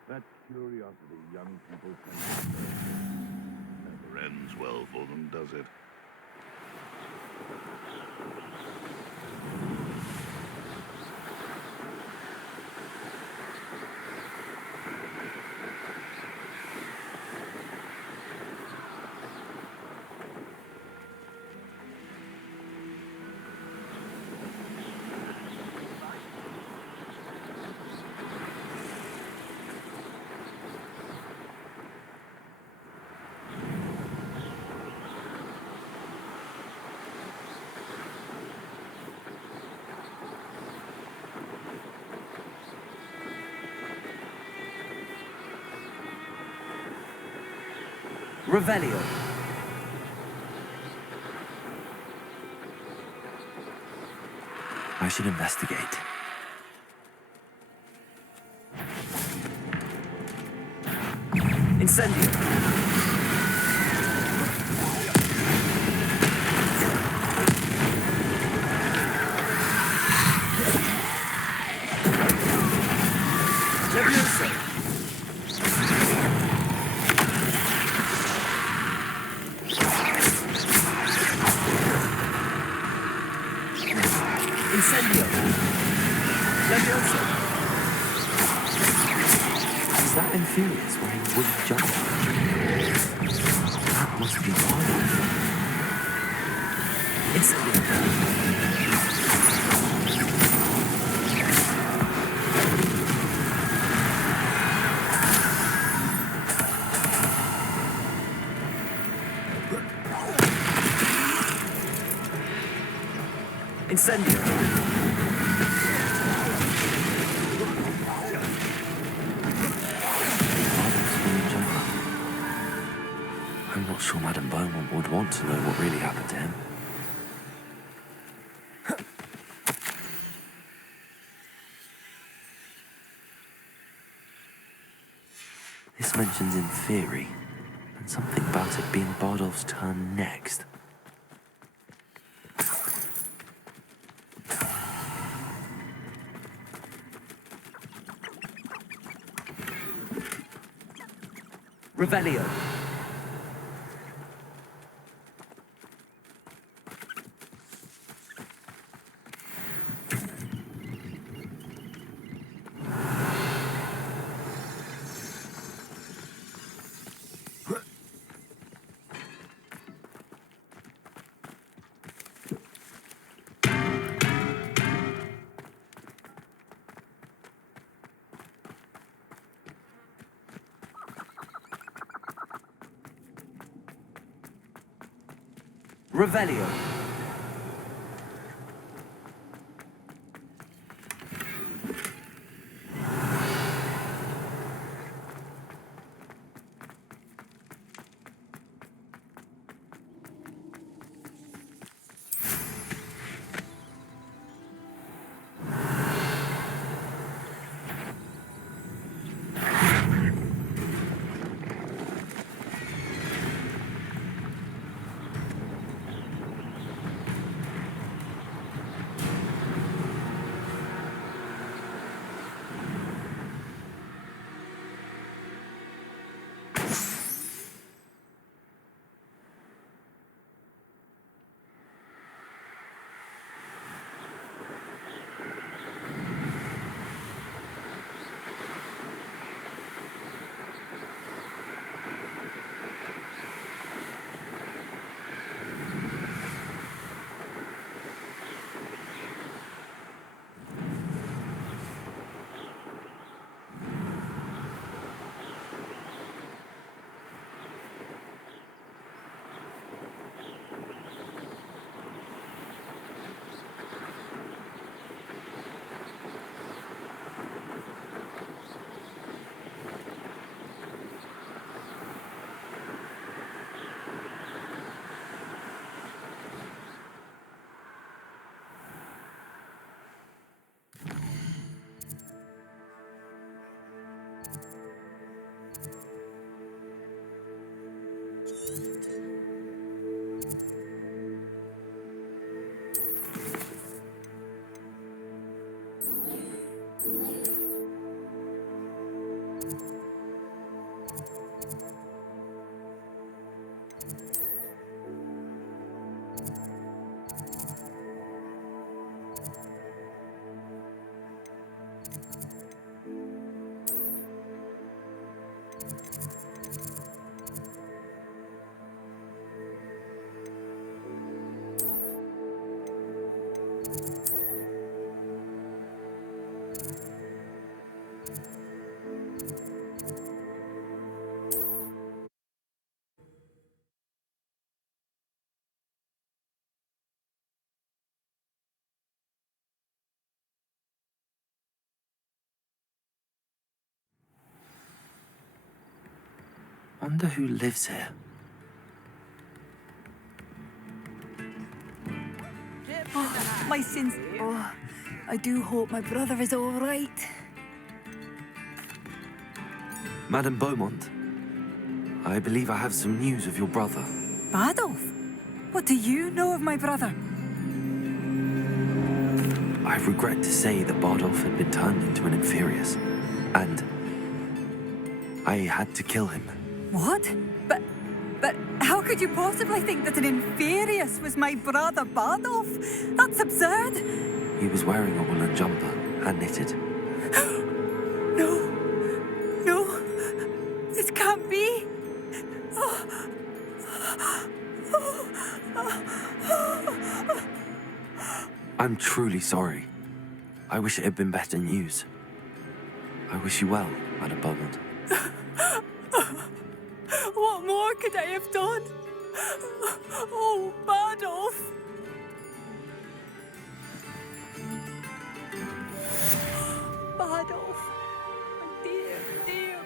That curiosity young people can never ends well for them, does it? Revelio. I should investigate. Incendio. Incendio. Leviosa. Is that Infurious wearing wood jumper? That must be wild. Incendio. Incendio. I'm not sure Madam Beaumont would want to know what really happened to him. This mentions in theory, and something about it being Bardolph's turn next. Revelio. Revelio. wonder who lives here. Oh, my sins. Oh, I do hope my brother is all right. Madame Beaumont, I believe I have some news of your brother. Badolf? What do you know of my brother? I regret to say that Bardolph had been turned into an Inferius, and I had to kill him. What? But how could you possibly think that an Inferius was my brother Bardolph? That's absurd. He was wearing a woolen jumper, hand-knitted. No. No. This can't be. I'm truly sorry. I wish it had been better news. I wish you well, Madame Beaumont. What more could I have done? Oh, Bardolph! Bardolph, my dear, dear.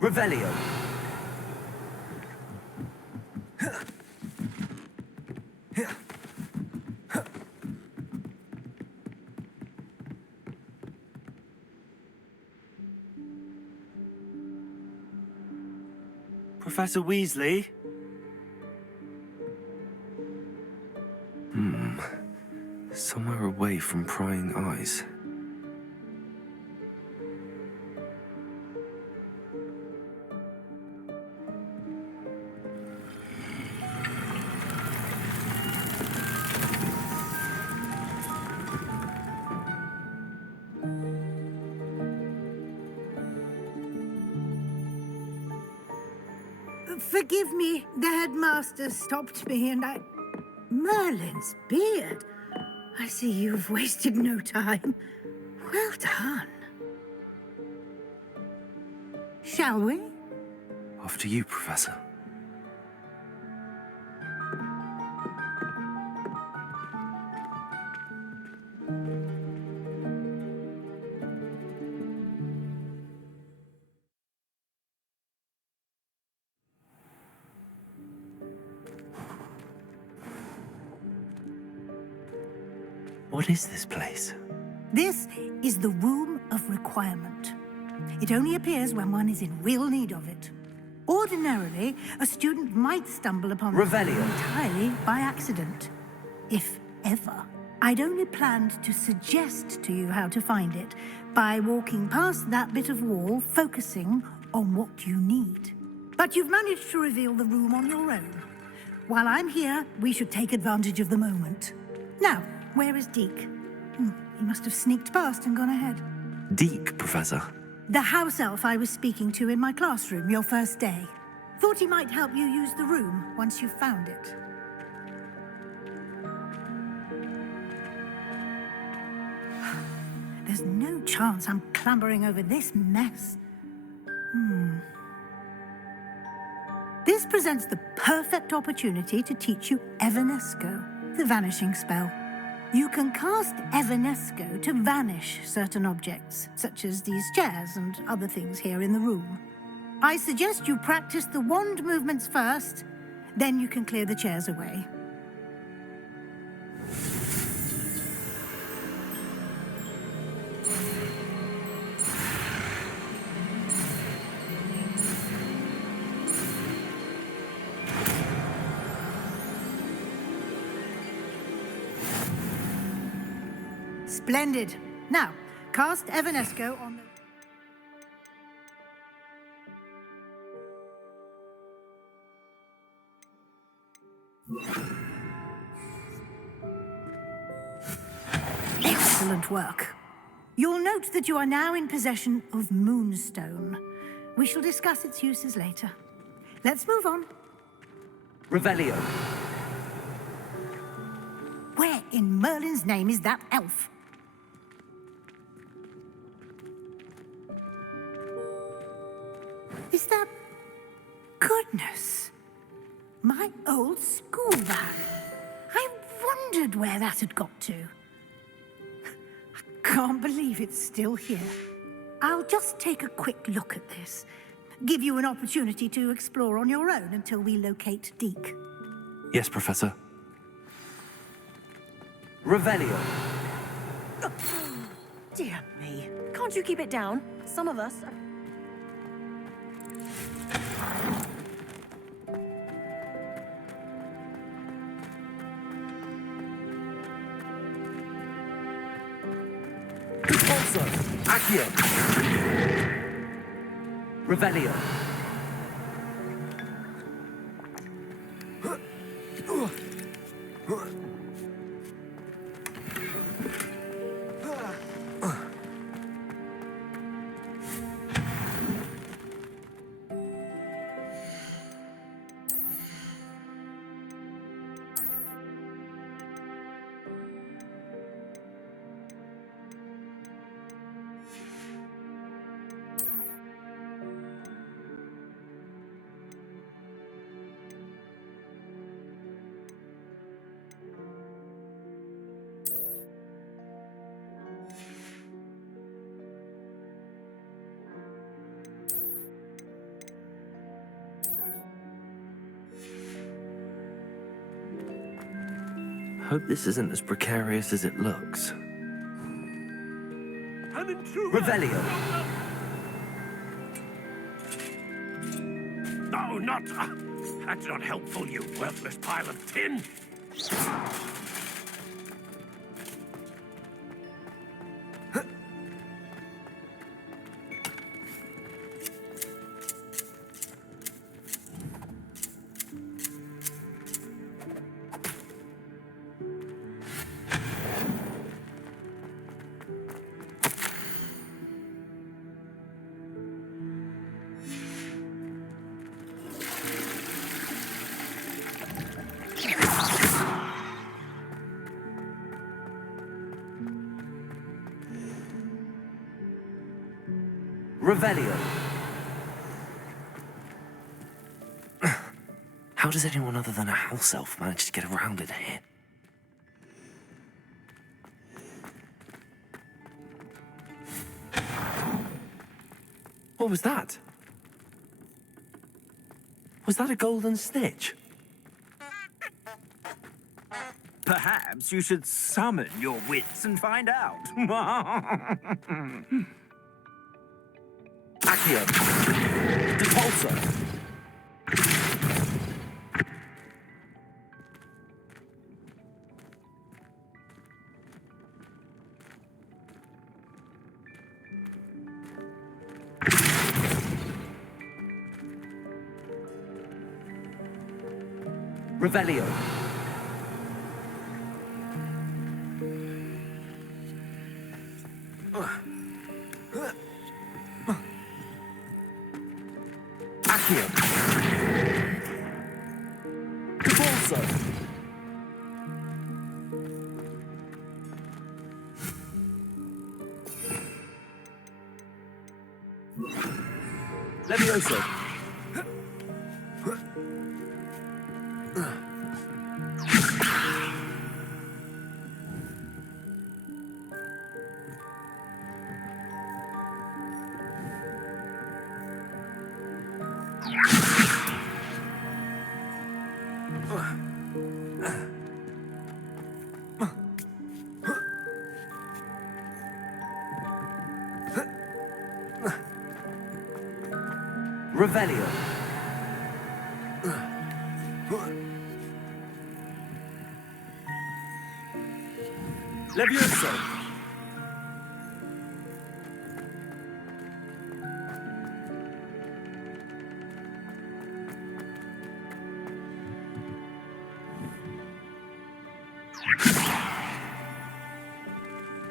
Revelio! Professor Weasley? Somewhere away from prying eyes. Forgive me, the headmaster stopped me and I... Merlin's beard. I see you've wasted no time. Well done. Shall we? After you, Professor. What is this place? This is the Room of Requirement. It only appears when one is in real need of it. Ordinarily, a student might stumble upon Revelio. it entirely by accident. If ever. I'd only planned to suggest to you how to find it by walking past that bit of wall, focusing on what you need. But you've managed to reveal the room on your own. While I'm here, we should take advantage of the moment. Now, where is Deke? He must have sneaked past and gone ahead. Deke, Professor. The house elf I was speaking to in my classroom your first day. Thought he might help you use the room once you've found it. There's no chance I'm clambering over this mess. This presents the perfect opportunity to teach you Evanesco, the vanishing spell. You can cast Evanesco to vanish certain objects, such as these chairs and other things here in the room. I suggest you practice the wand movements first, then you can clear the chairs away. Splendid. Now, cast Evanesco on the... Excellent work. You'll note that you are now in possession of Moonstone. We shall discuss its uses later. Let's move on. Revelio. Where in Merlin's name is that elf? Is that... Goodness! My old school van. I wondered where that had got to. I can't believe it's still here. I'll just take a quick look at this. Give you an opportunity to explore on your own until we locate Deke. Yes, Professor. Revelio. Dear me. Can't you keep it down? Some of us... Accio. Revelio. Hope this isn't as precarious as it looks. Revelio. No, not... that's not helpful, you worthless pile of tin. Revelio. How does anyone other than a house elf manage to get around in here? What was that? Was that a golden snitch? Perhaps you should summon your wits and find out. Accio. Depulso. Revelio. Accio. Depulso. Levioso. Revelio. Levioso.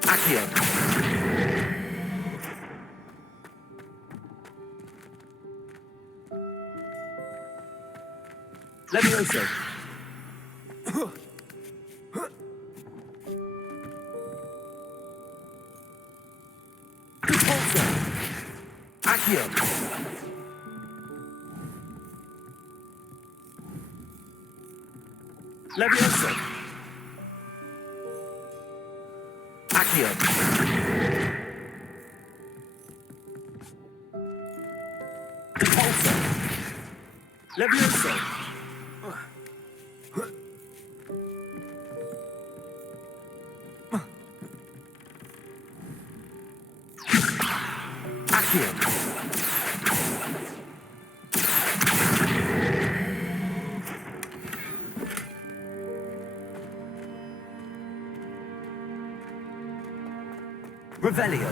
Accio. Levioso. Accio. Levioso. Accio. Levioso. Accio. Revelio.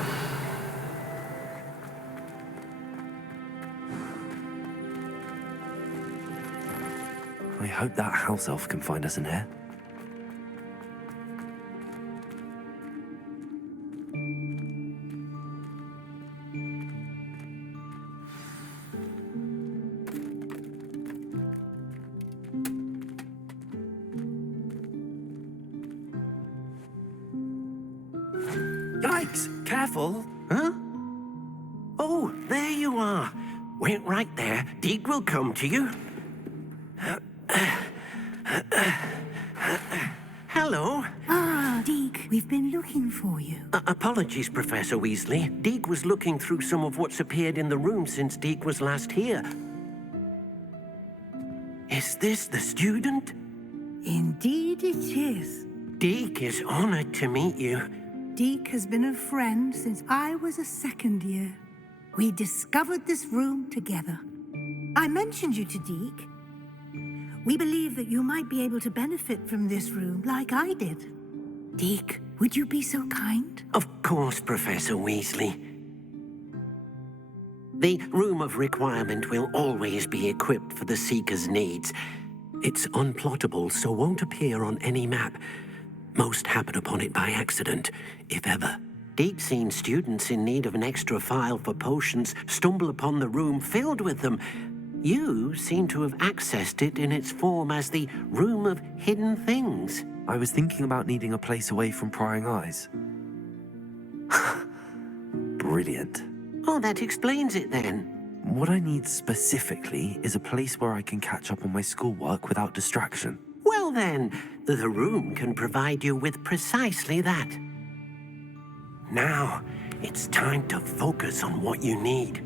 I hope that house elf can find us in here. Yikes! Careful! Huh? Oh, there you are. Wait right there. Deke will come to you. Hello. Ah, Deke, we've been looking for you. Apologies, Professor Weasley. Deke was looking through some of what's appeared in the room since Deke was last here. Is this the student? Indeed it is. Deke is honored to meet you. Deke has been a friend since I was a second year. We discovered this room together. I mentioned you to Deke. We believe that you might be able to benefit from this room like I did. Deke, would you be so kind? Of course, Professor Weasley. The Room of Requirement will always be equipped for the Seeker's needs. It's unplottable, so won't appear on any map. Most happen upon it by accident, if ever. Deke's seen students in need of an extra file for potions stumble upon the room filled with them. You seem to have accessed it in its form as the Room of Hidden Things. I was thinking about needing a place away from prying eyes. Brilliant. Oh, that explains it then. What I need specifically is a place where I can catch up on my schoolwork without distraction. Well then, the room can provide you with precisely that. Now, it's time to focus on what you need.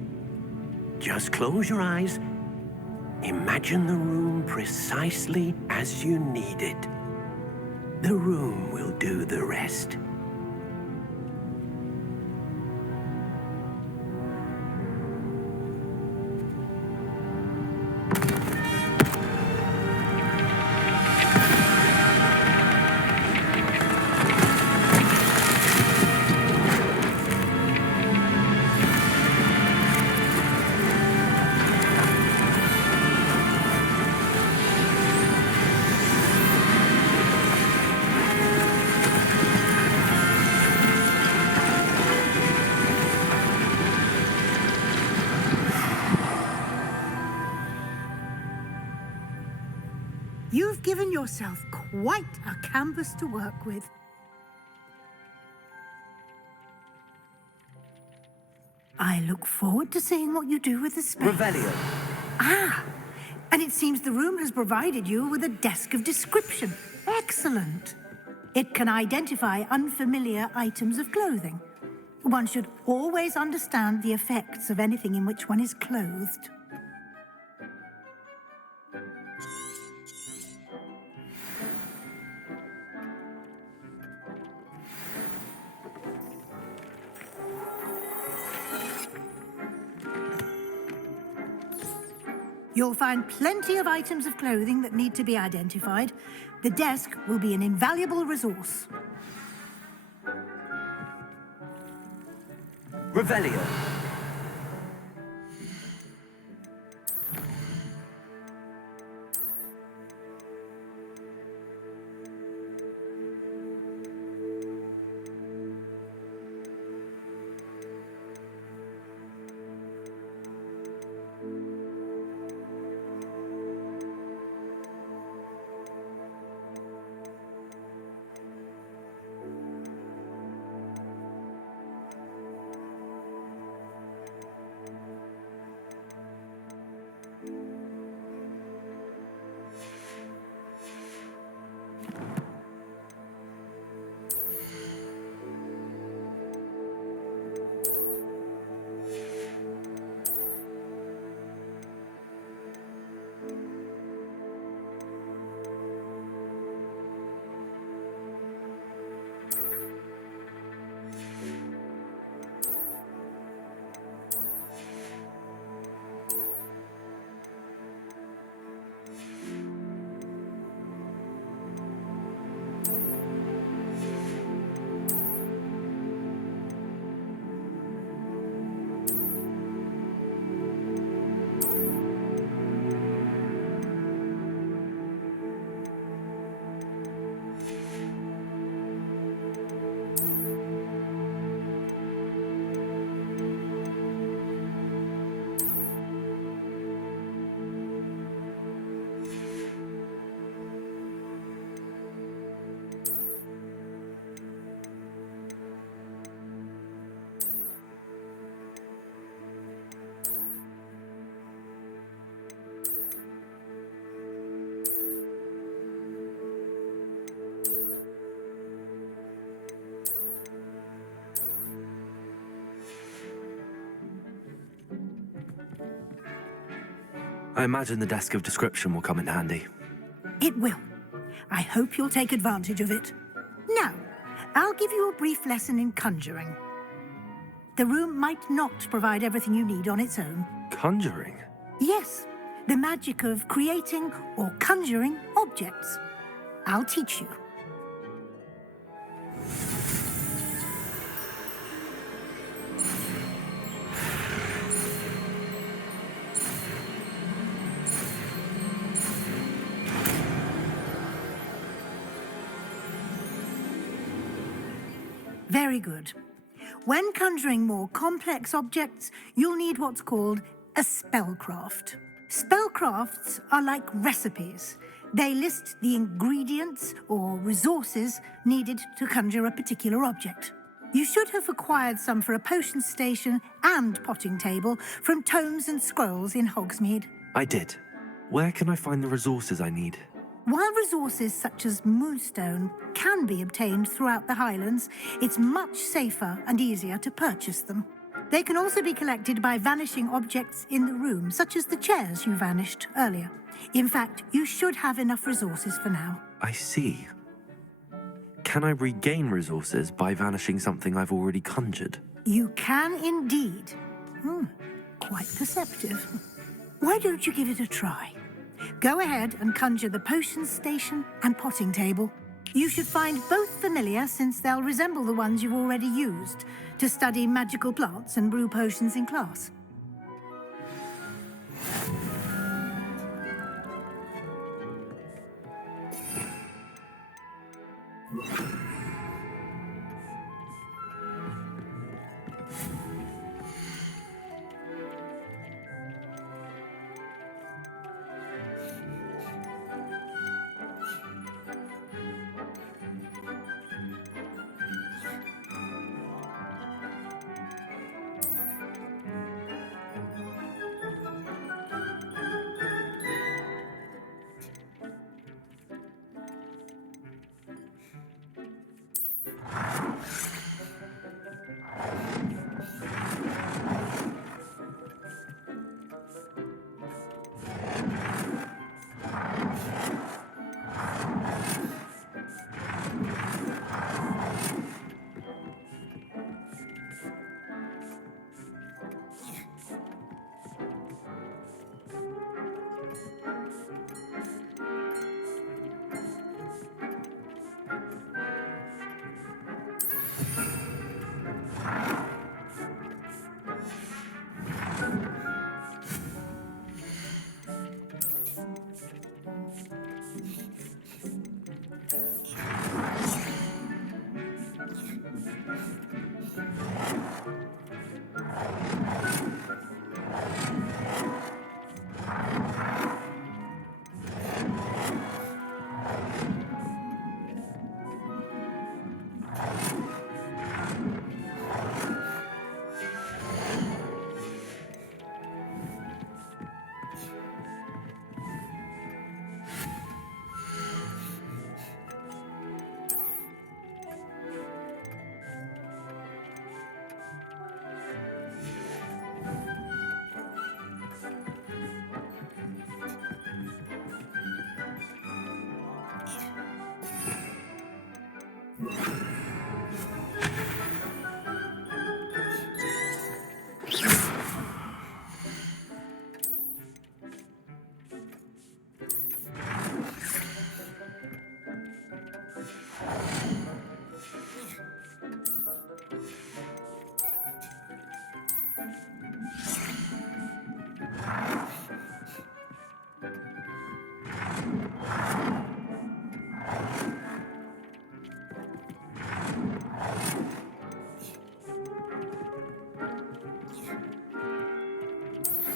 Just close your eyes. Imagine the room precisely as you need it. The room will do the rest. You've given yourself quite a canvas to work with. I look forward to seeing what you do with the space. Revelio. Ah, and it seems the room has provided you with a desk of description. Excellent. It can identify unfamiliar items of clothing. One should always understand the effects of anything in which one is clothed. You'll find plenty of items of clothing that need to be identified. The desk will be an invaluable resource. Revelio. I imagine the desk of description will come in handy. It will. I hope you'll take advantage of it. Now, I'll give you a brief lesson in conjuring. The room might not provide everything you need on its own. Conjuring? Yes, the magic of creating or conjuring objects. I'll teach you. Very good. When conjuring more complex objects, you'll need what's called a spellcraft. Spellcrafts are like recipes. They list the ingredients or resources needed to conjure a particular object. You should have acquired some for a potion station and potting table from tomes and scrolls in Hogsmeade. I did. Where can I find the resources I need? While resources such as moonstone can be obtained throughout the Highlands, it's much safer and easier to purchase them. They can also be collected by vanishing objects in the room, such as the chairs you vanished earlier. In fact, you should have enough resources for now. I see. Can I regain resources by vanishing something I've already conjured? You can indeed. Quite perceptive. Why don't you give it a try? Go ahead and conjure the potion station and potting table. You should find both familiar, since they'll resemble the ones you've already used to study magical plants and brew potions in class.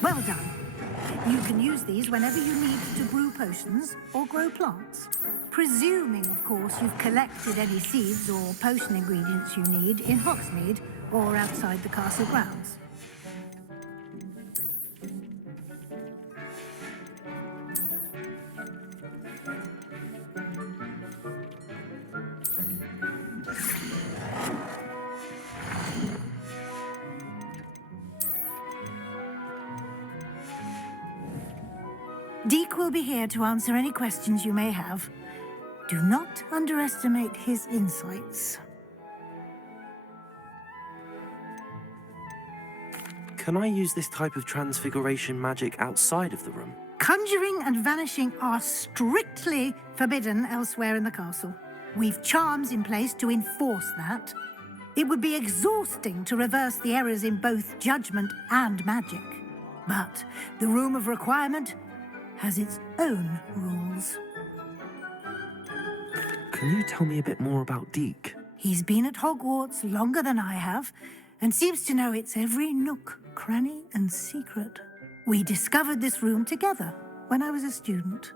Well done. You can use these whenever you need to brew potions or grow plants. Presuming, of course, you've collected any seeds or potion ingredients you need in Hogsmeade or outside the castle grounds. Deek will be here to answer any questions you may have. Do not underestimate his insights. Can I use this type of transfiguration magic outside of the room? Conjuring and vanishing are strictly forbidden elsewhere in the castle. We've charms in place to enforce that. It would be exhausting to reverse the errors in both judgment and magic. But the Room of Requirement has its own rules. Can you tell me a bit more about Deek? He's been at Hogwarts longer than I have, and seems to know its every nook, cranny, and secret. We discovered this room together when I was a student.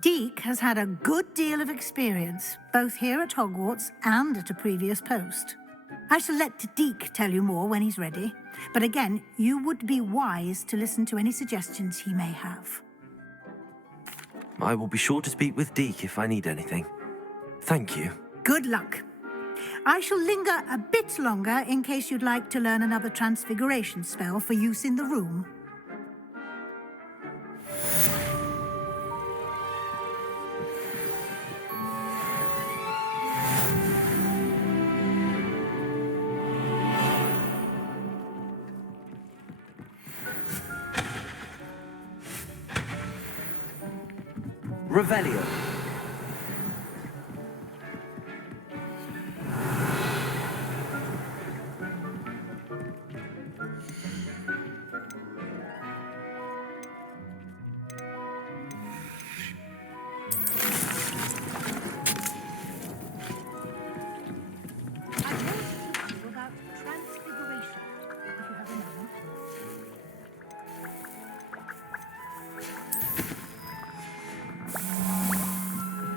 Deek has had a good deal of experience, both here at Hogwarts and at a previous post. I shall let Deek tell you more when he's ready, but again, you would be wise to listen to any suggestions he may have. I will be sure to speak with Deek if I need anything. Thank you. Good luck. I shall linger a bit longer in case you'd like to learn another transfiguration spell for use in the room. Revelio.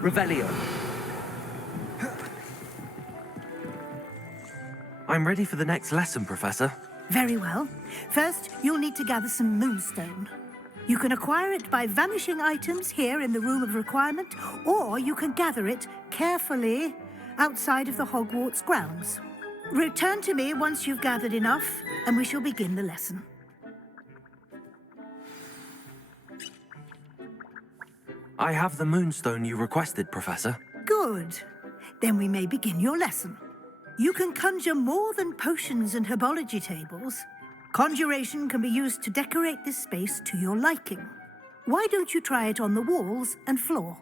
Revelio. I'm ready for the next lesson, Professor. Very well. First, you'll need to gather some moonstone. You can acquire it by vanishing items here in the Room of Requirement, or you can gather it carefully outside of the Hogwarts grounds. Return to me once you've gathered enough, and we shall begin the lesson. I have the moonstone you requested, Professor. Good. Then we may begin your lesson. You can conjure more than potions and herbology tables. Conjuration can be used to decorate this space to your liking. Why don't you try it on the walls and floor?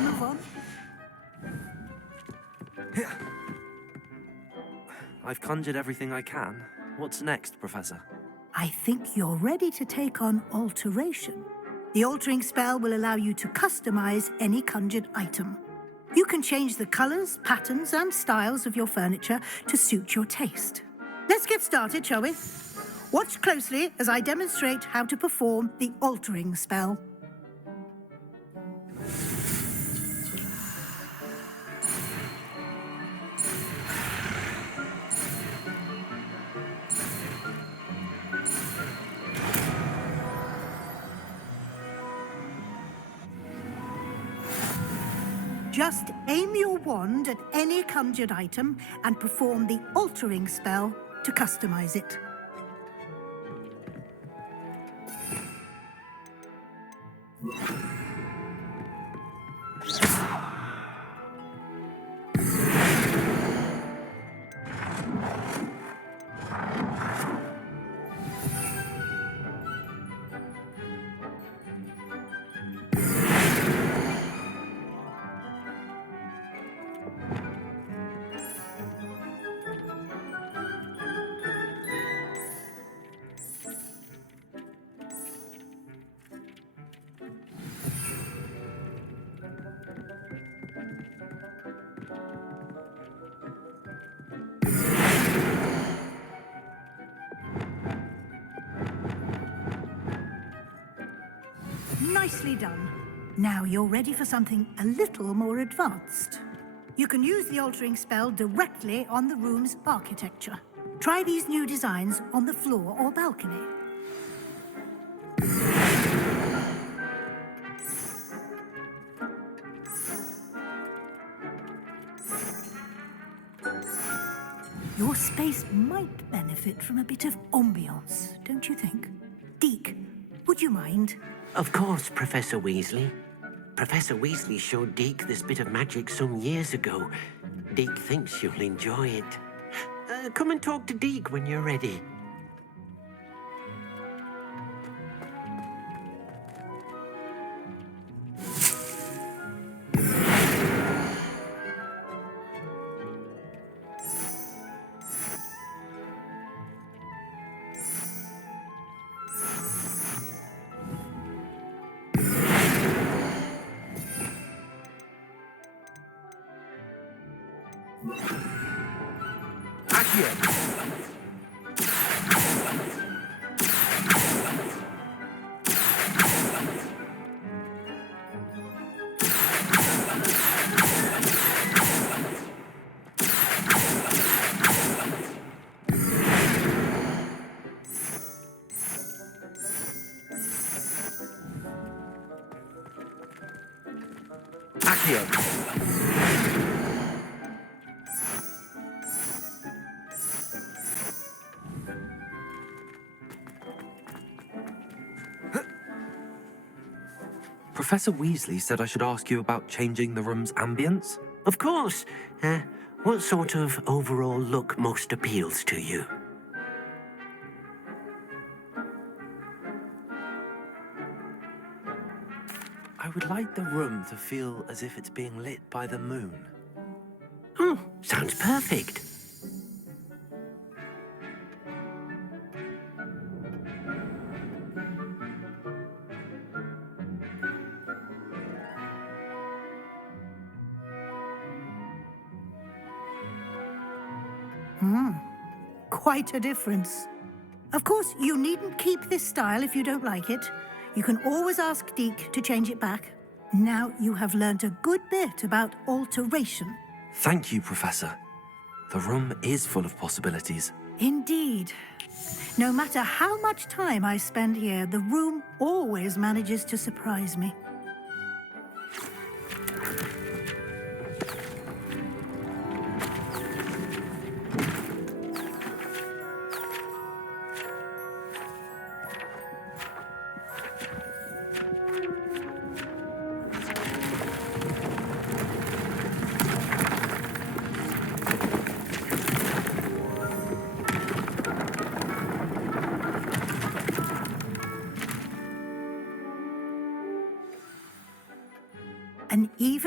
we move on? I've conjured everything I can. What's next, Professor? I think you're ready to take on alteration. The altering spell will allow you to customize any conjured item. You can change the colors, patterns, and styles of your furniture to suit your taste. Let's get started, shall we? Watch closely as I demonstrate how to perform the altering spell. Just aim your wand at any conjured item and perform the altering spell to customize it. Nicely done. Now you're ready for something a little more advanced. You can use the altering spell directly on the room's architecture. Try these new designs on the floor or balcony. Your space might benefit from a bit of ambiance, don't you think? Deke, would you mind? Of course, Professor Weasley. Professor Weasley showed Deke this bit of magic some years ago. Deke thinks you'll enjoy it. Come and talk to Deke when you're ready. Professor Weasley said I should ask you about changing the room's ambience. Of course. What sort of overall look most appeals to you? I would like the room to feel as if it's being lit by the moon. Oh, sounds perfect. Quite a difference. Of course, you needn't keep this style if you don't like it. You can always ask Deke to change it back. Now you have learnt a good bit about alteration. Thank you, Professor. The room is full of possibilities. Indeed. No matter how much time I spend here, the room always manages to surprise me.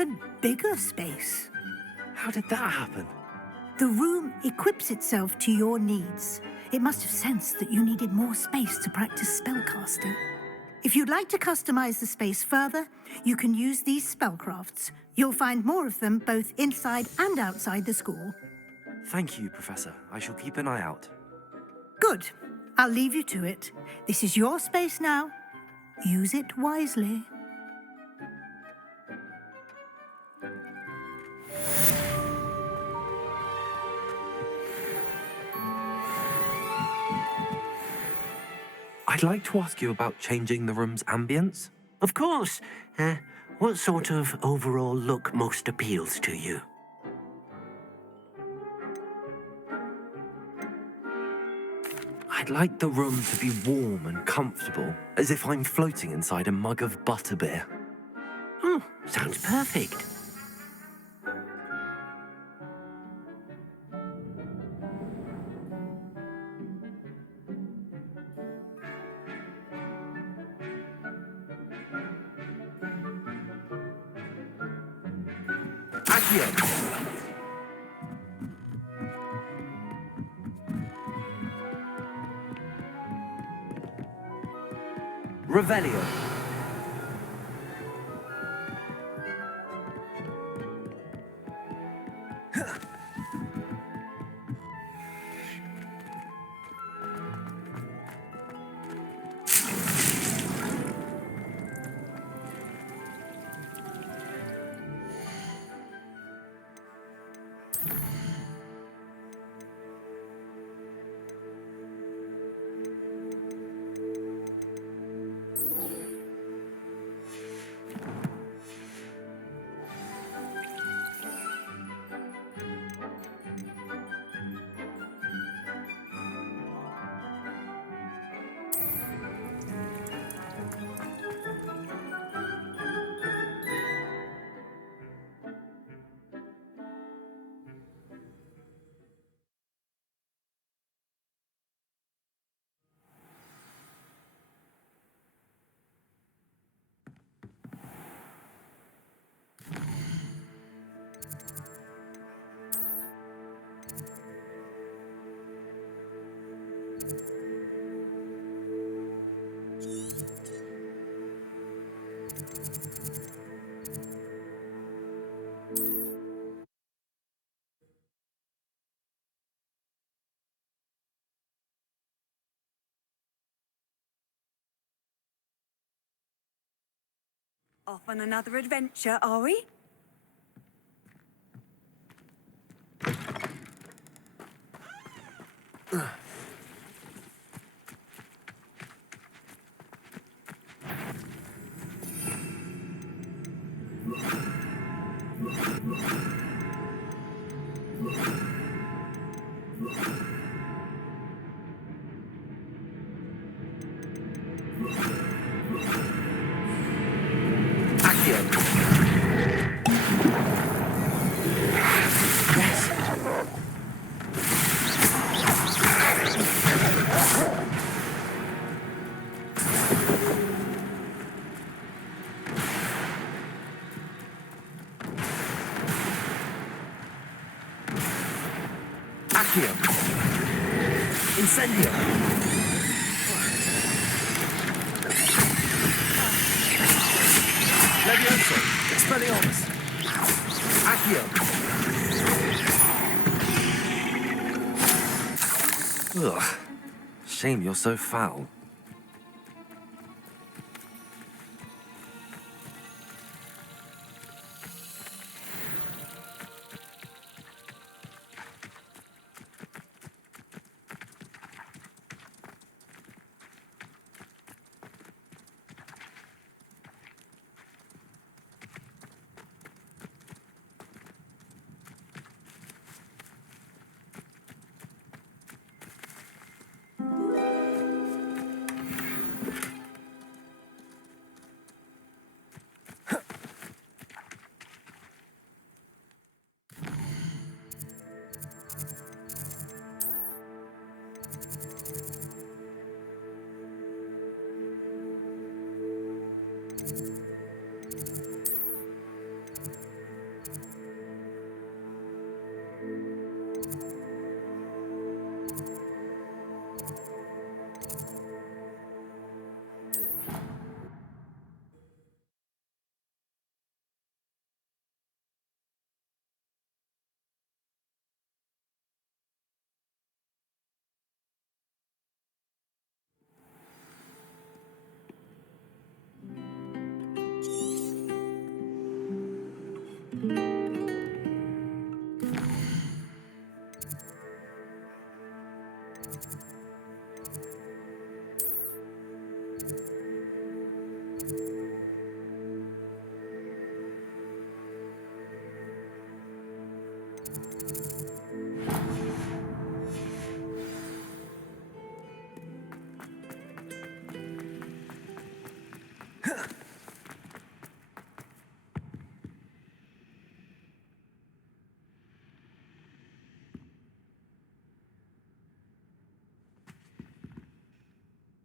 even bigger space. How did that happen? The room equips itself to your needs. It must have sensed that you needed more space to practice spellcasting. If you'd like to customize the space further, you can use these spellcrafts. You'll find more of them both inside and outside the school. Thank you, Professor. I shall keep an eye out. Good. I'll leave you to it. This is your space now. Use it wisely. I'd like to ask you about changing the room's ambience. Of course. What sort of overall look most appeals to you? I'd like the room to be warm and comfortable, as if I'm floating inside a mug of butterbeer. Oh, sounds perfect. Accio! Revelio. Off on another adventure, are we? Accio. Incendio. Levioso. Expelliarmus. Accio. Ugh. Shame you're so foul.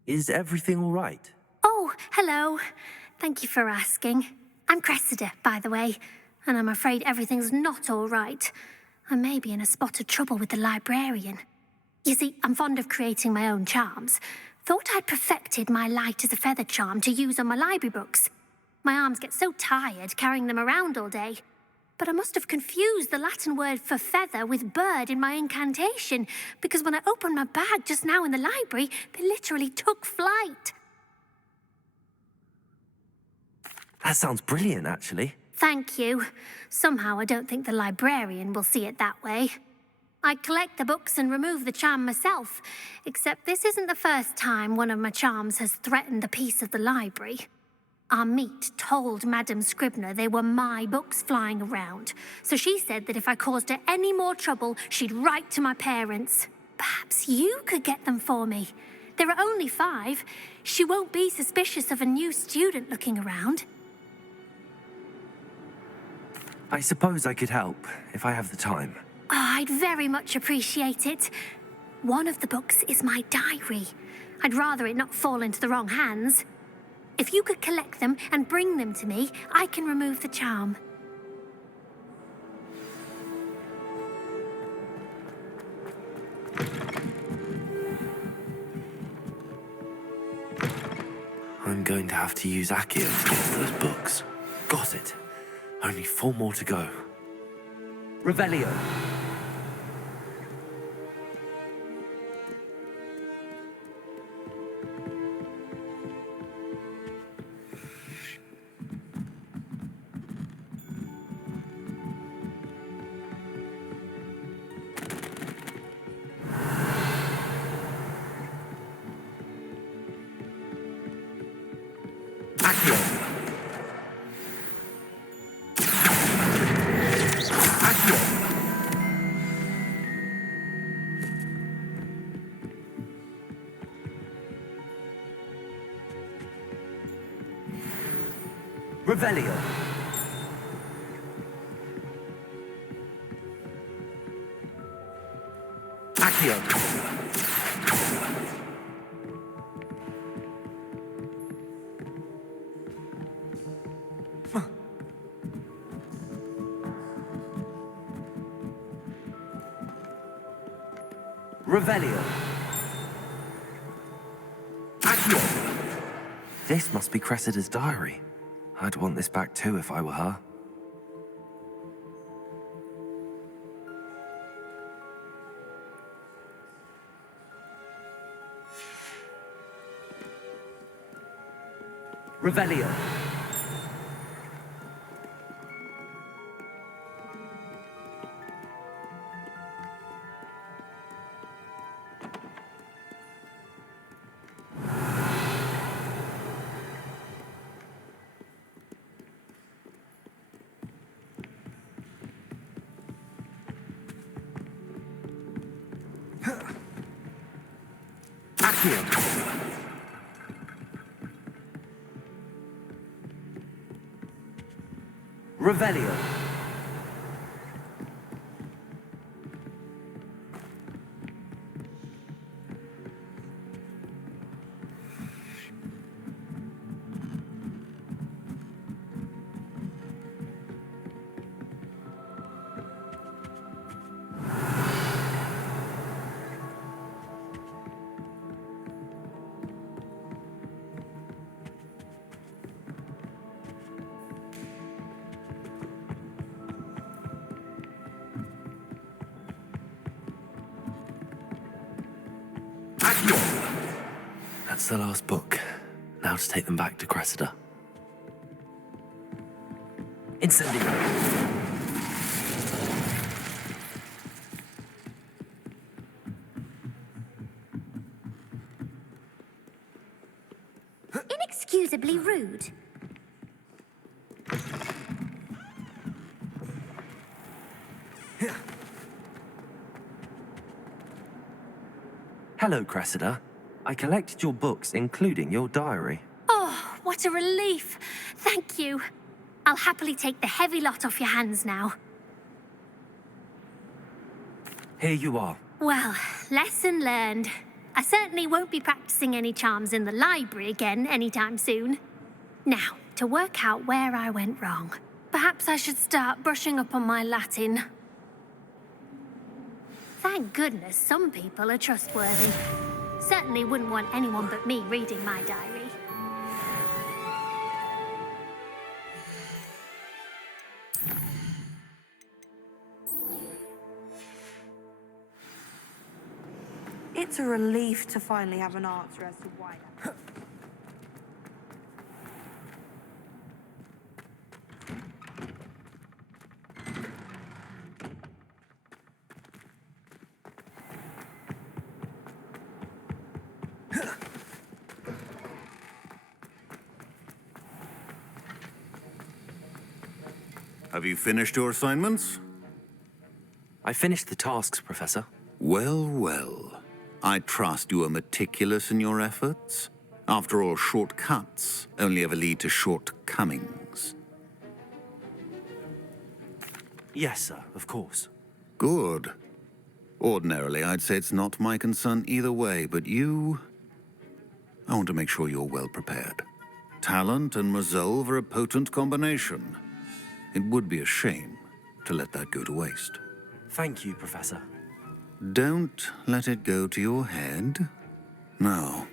Is everything all right? Oh, hello. Thank you for asking. I'm Cressida, by the way, and I'm afraid everything's not all right. I may be in a spot of trouble with the librarian. You see, I'm fond of creating my own charms. Thought I'd perfected my light as a feather charm to use on my library books. My arms get so tired carrying them around all day. But I must have confused the Latin word for feather with bird in my incantation, because when I opened my bag just now in the library, they literally took flight. That sounds brilliant, actually. Thank you. Somehow I don't think the librarian will see it that way. I collect the books and remove the charm myself, except this isn't the first time one of my charms has threatened the peace of the library. Our meet told Madame Scribner they were my books flying around, so she said that if I caused her any more trouble, she'd write to my parents. Perhaps you could get them for me. There are only 5. She won't be suspicious of a new student looking around. I suppose I could help, if I have the time. Oh, I'd very much appreciate it. One of the books is my diary. I'd rather it not fall into the wrong hands. If you could collect them and bring them to me, I can remove the charm. I'm going to have to use Accio to get to those books. Got it. Only 4 more to go. Revelio. Revelio. Accio. Revelio. Accio. This must be Cressida's diary. I'd want this back too if I were her. Revelio. Accio. Revelio. That's the last book. Now to take them back to Cressida. Incendio. Inexcusably rude. Hello, Cressida. I collected your books, including your diary. Oh, what a relief. Thank you. I'll happily take the heavy lot off your hands now. Here you are. Well, lesson learned. I certainly won't be practicing any charms in the library again anytime soon. Now, to work out where I went wrong. Perhaps I should start brushing up on my Latin. Thank goodness some people are trustworthy. Certainly wouldn't want anyone but me reading my diary. It's a relief to finally have an answer as to why. Have you finished your assignments? I finished the tasks, Professor. Well, well. I trust you are meticulous in your efforts. After all, shortcuts only ever lead to shortcomings. Yes, sir, of course. Good. Ordinarily, I'd say it's not my concern either way, but you... I want to make sure you're well prepared. Talent and resolve are a potent combination. It would be a shame to let that go to waste. Thank you, Professor. Don't let it go to your head. Now,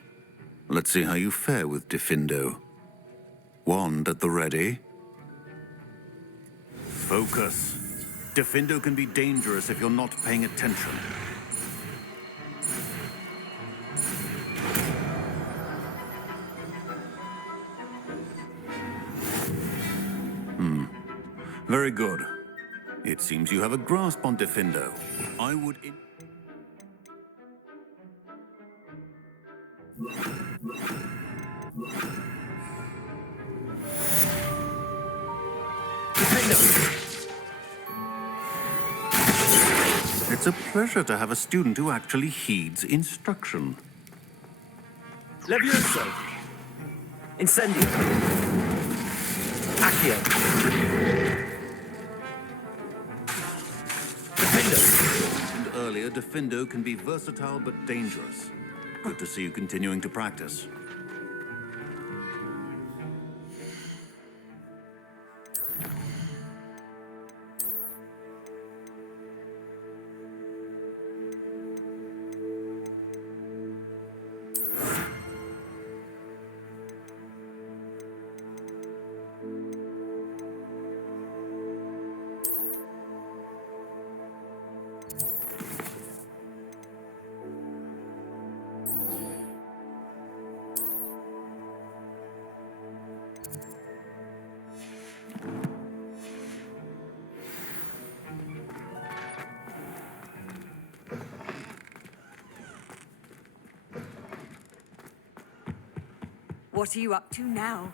let's see how you fare with Diffindo. Wand at the ready. Focus. Diffindo can be dangerous if you're not paying attention. Very good. It seems you have a grasp on Diffindo. I would... It's a pleasure to have a student who actually heeds instruction. Levioso! Incendio! Accio! And earlier, Diffindo can be versatile but dangerous. Good to see you continuing to practice. What are you up to now?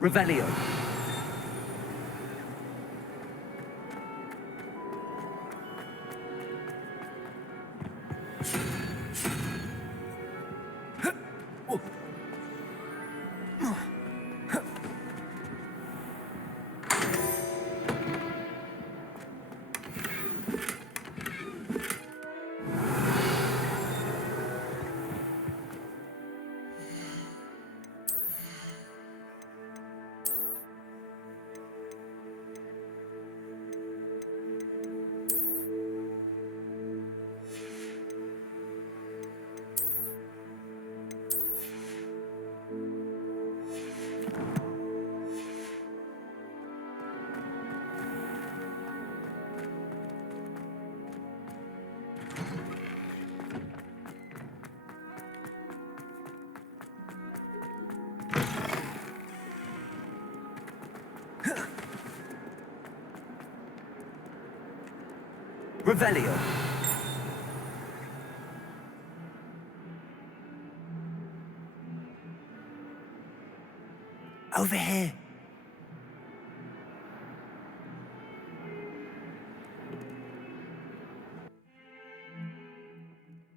Revelio. Revelio. Over here.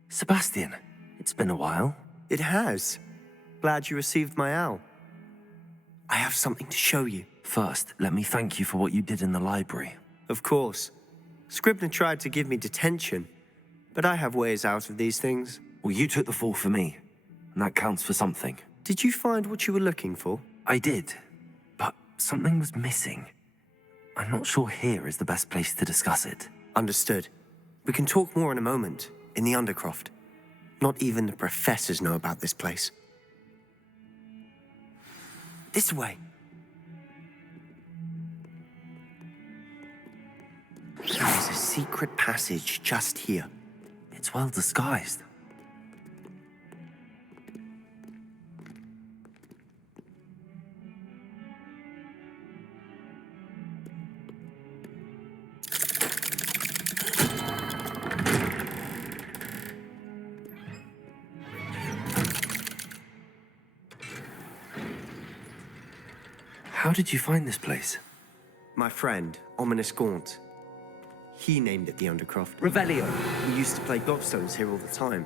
Sebastian, it's been a while. It has. Glad you received my owl. I have something to show you. First, let me thank you for what you did in the library. Of course. Scribner tried to give me detention, but I have ways out of these things. Well, you took the fall for me, and that counts for something. Did you find what you were looking for? I did, but something was missing. I'm not sure here is the best place to discuss it. Understood. We can talk more in a moment, in the Undercroft. Not even the professors know about this place. This way. There's a secret passage just here. It's well disguised. How did you find this place? My friend, Ominous Gaunt. He named it the Undercroft. Revelio. We used to play gobstones here all the time.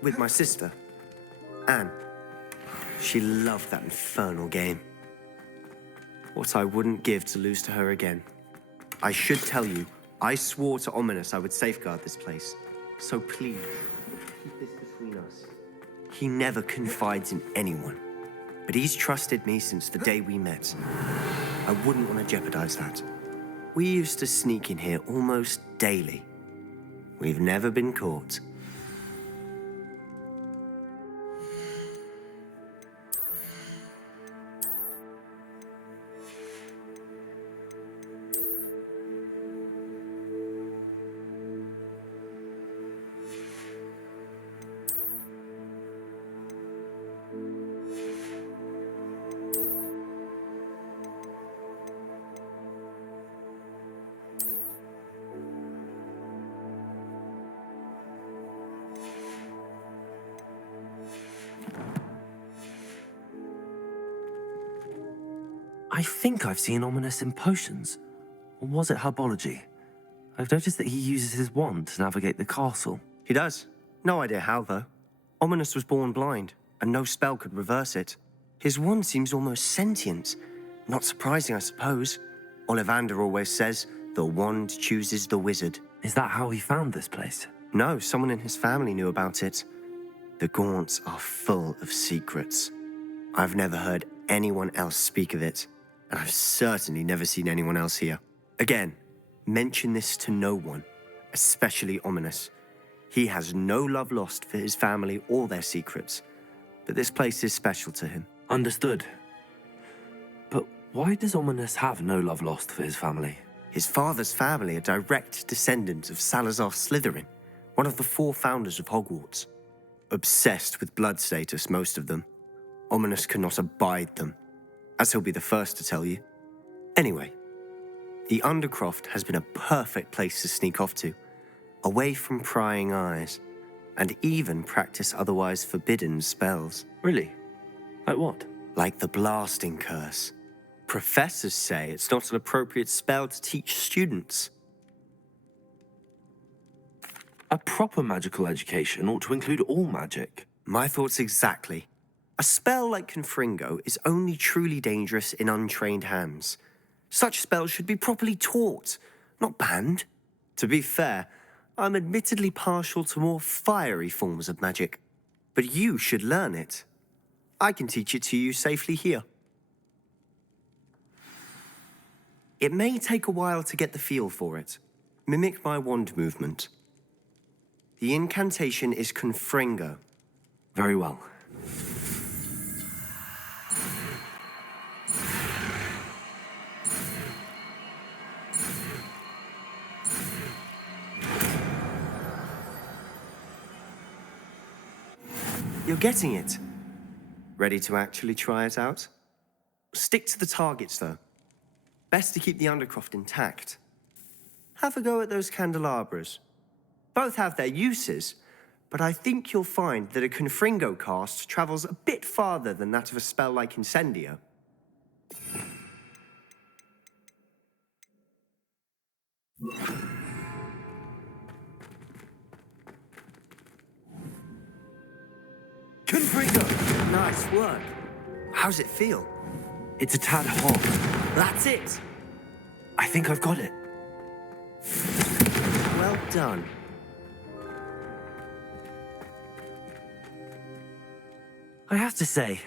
With my sister, Anne. She loved that infernal game. What I wouldn't give to lose to her again. I should tell you, I swore to Ominous I would safeguard this place. So please, keep this between us. He never confides in anyone. But he's trusted me since the day we met. I wouldn't want to jeopardize that. We used to sneak in here almost daily. We've never been caught. I think I've seen Ominous in potions. Or was it herbology? I've noticed that he uses his wand to navigate the castle. He does. No idea how, though. Ominous was born blind, and no spell could reverse it. His wand seems almost sentient. Not surprising, I suppose. Ollivander always says, the wand chooses the wizard. Is that how he found this place? No, someone in his family knew about it. The Gaunts are full of secrets. I've never heard anyone else speak of it, and I've certainly never seen anyone else here. Again, mention this to no one, especially Ominous. He has no love lost for his family or their secrets, but this place is special to him. Understood. But why does Ominous have no love lost for his family? His father's family are direct descendants of Salazar Slytherin, one of the 4 founders of Hogwarts. Obsessed with blood status, most of them. Ominous cannot abide them, as he'll be the first to tell you. Anyway, the Undercroft has been a perfect place to sneak off to, away from prying eyes, and even practice otherwise forbidden spells. Really? Like what? Like the blasting curse. Professors say it's not an appropriate spell to teach students. A proper magical education ought to include all magic. My thoughts exactly. A spell like Confringo is only truly dangerous in untrained hands. Such spells should be properly taught, not banned. To be fair, I'm admittedly partial to more fiery forms of magic. But you should learn it. I can teach it to you safely here. It may take a while to get the feel for it. Mimic my wand movement. The incantation is Confringo. Very well. You're getting it. Ready to actually try it out? Stick to the targets, though. Best to keep the Undercroft intact. Have a go at those candelabras. Both have their uses, but I think you'll find that a Confringo cast travels a bit farther than that of a spell like Incendio. Confringo! Nice work. How's it feel? It's a tad hot. That's it! I think I've got it. Well done. I have to say,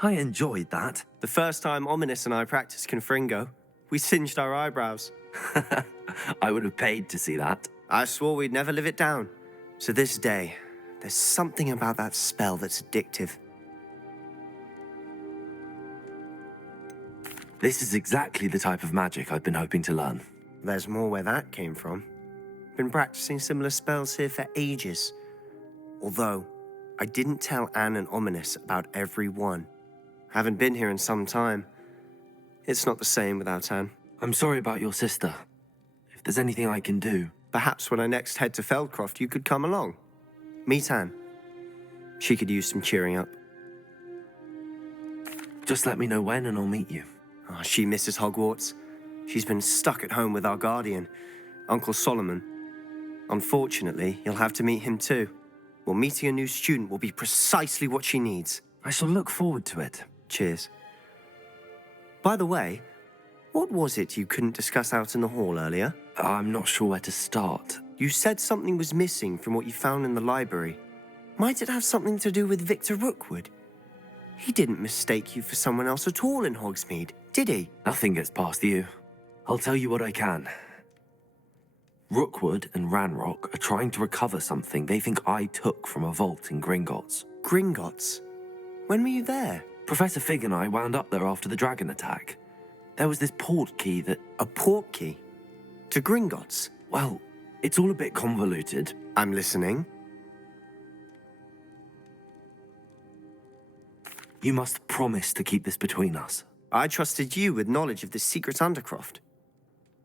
I enjoyed that. The first time Ominous and I practiced Confringo, we singed our eyebrows. I would have paid to see that. I swore we'd never live it down. To this day, there's something about that spell that's addictive. This is exactly the type of magic I've been hoping to learn. There's more where that came from. Been practicing similar spells here for ages. Although, I didn't tell Anne and Ominous about every one. Haven't been here in some time. It's not the same without Anne. I'm sorry about your sister. If there's anything I can do... Perhaps when I next head to Feldcroft, you could come along. Meet Anne. She could use some cheering up. Just let me know when and I'll meet you. Oh, she misses Hogwarts. She's been stuck at home with our guardian, Uncle Solomon. Unfortunately, you'll have to meet him too. Well, meeting a new student will be precisely what she needs. I shall look forward to it. Cheers. By the way, what was it you couldn't discuss out in the hall earlier? I'm not sure where to start. You said something was missing from what you found in the library. Might it have something to do with Victor Rookwood? He didn't mistake you for someone else at all in Hogsmeade, did he? Nothing gets past you. I'll tell you what I can. Rookwood and Ranrock are trying to recover something they think I took from a vault in Gringotts. Gringotts? When were you there? Professor Fig and I wound up there after the dragon attack. There was this port key that... A port key? To Gringotts? Well, it's all a bit convoluted. I'm listening. You must promise to keep this between us. I trusted you with knowledge of the secret Undercroft.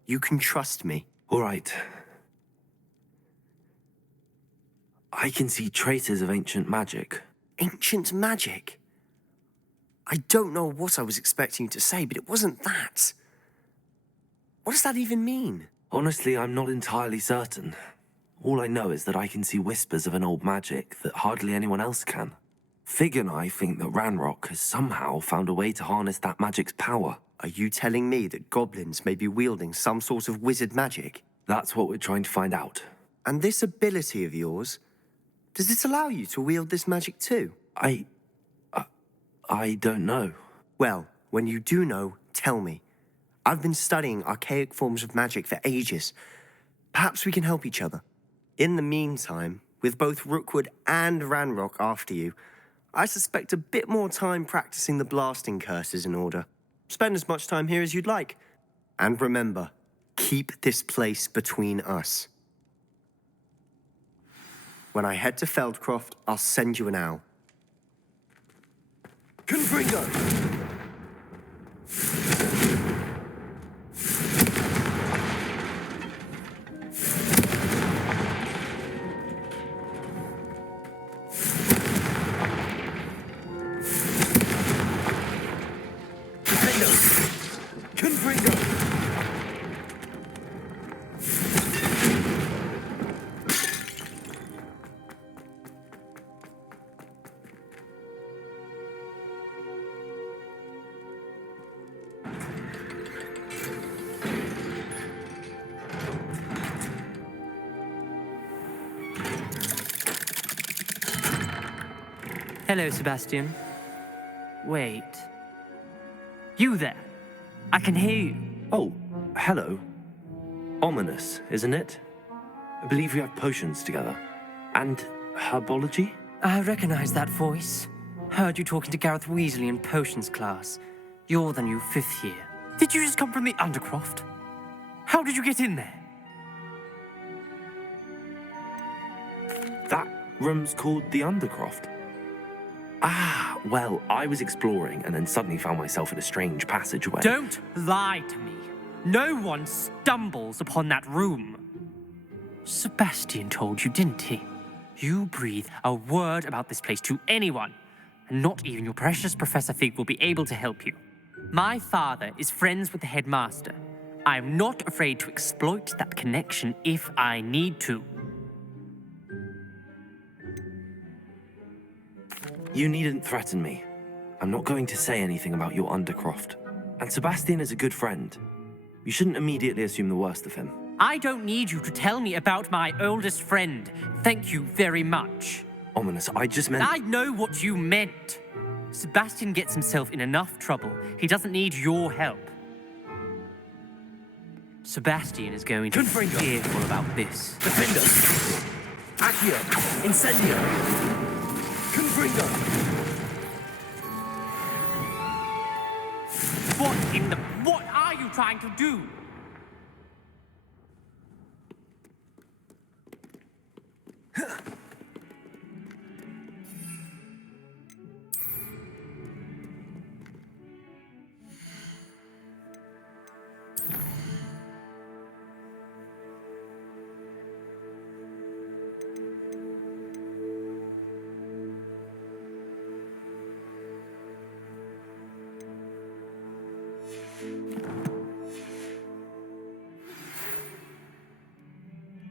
You can trust me. All right. I can see traces of ancient magic. Ancient magic? I don't know what I was expecting you to say, but it wasn't that. What does that even mean? Honestly, I'm not entirely certain. All I know is that I can see whispers of an old magic that hardly anyone else can. Fig and I think that Ranrock has somehow found a way to harness that magic's power. Are you telling me that goblins may be wielding some sort of wizard magic? That's what we're trying to find out. And this ability of yours, does it allow you to wield this magic too? I don't know. Well, when you do know, tell me. I've been studying archaic forms of magic for ages. Perhaps we can help each other. In the meantime, with both Rookwood and Ranrock after you, I suspect a bit more time practicing the blasting curse is in order. Spend as much time here as you'd like. And remember, keep this place between us. When I head to Feldcroft, I'll send you an owl. Confringo! Hello, Sebastian. Wait. You there? I can hear you. Oh, hello. Ominous, isn't it? I believe we have potions together. And herbology? I recognize that voice. Heard you talking to Gareth Weasley in potions class. You're the new 5th year. Did you just come from the Undercroft? How did you get in there? That room's called the Undercroft. Ah, well, I was exploring and then suddenly found myself in a strange passageway. Don't lie to me. No one stumbles upon that room. Sebastian told you, didn't he? You breathe a word about this place to anyone, and not even your precious Professor Fig will be able to help you. My father is friends with the headmaster. I'm not afraid to exploit that connection if I need to. You needn't threaten me. I'm not going to say anything about your Undercroft. And Sebastian is a good friend. You shouldn't immediately assume the worst of him. I don't need you to tell me about my oldest friend. Thank you very much. Ominous, I just meant... I know what you meant. Sebastian gets himself in enough trouble. He doesn't need your help. Sebastian is going to be fearful about this. Defender! Accio! Incendio! Confringo! What are you trying to do?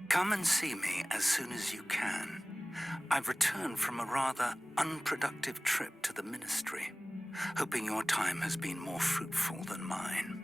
Come and see me as soon as you can. I've returned from a rather unproductive trip to the Ministry, hoping your time has been more fruitful than mine.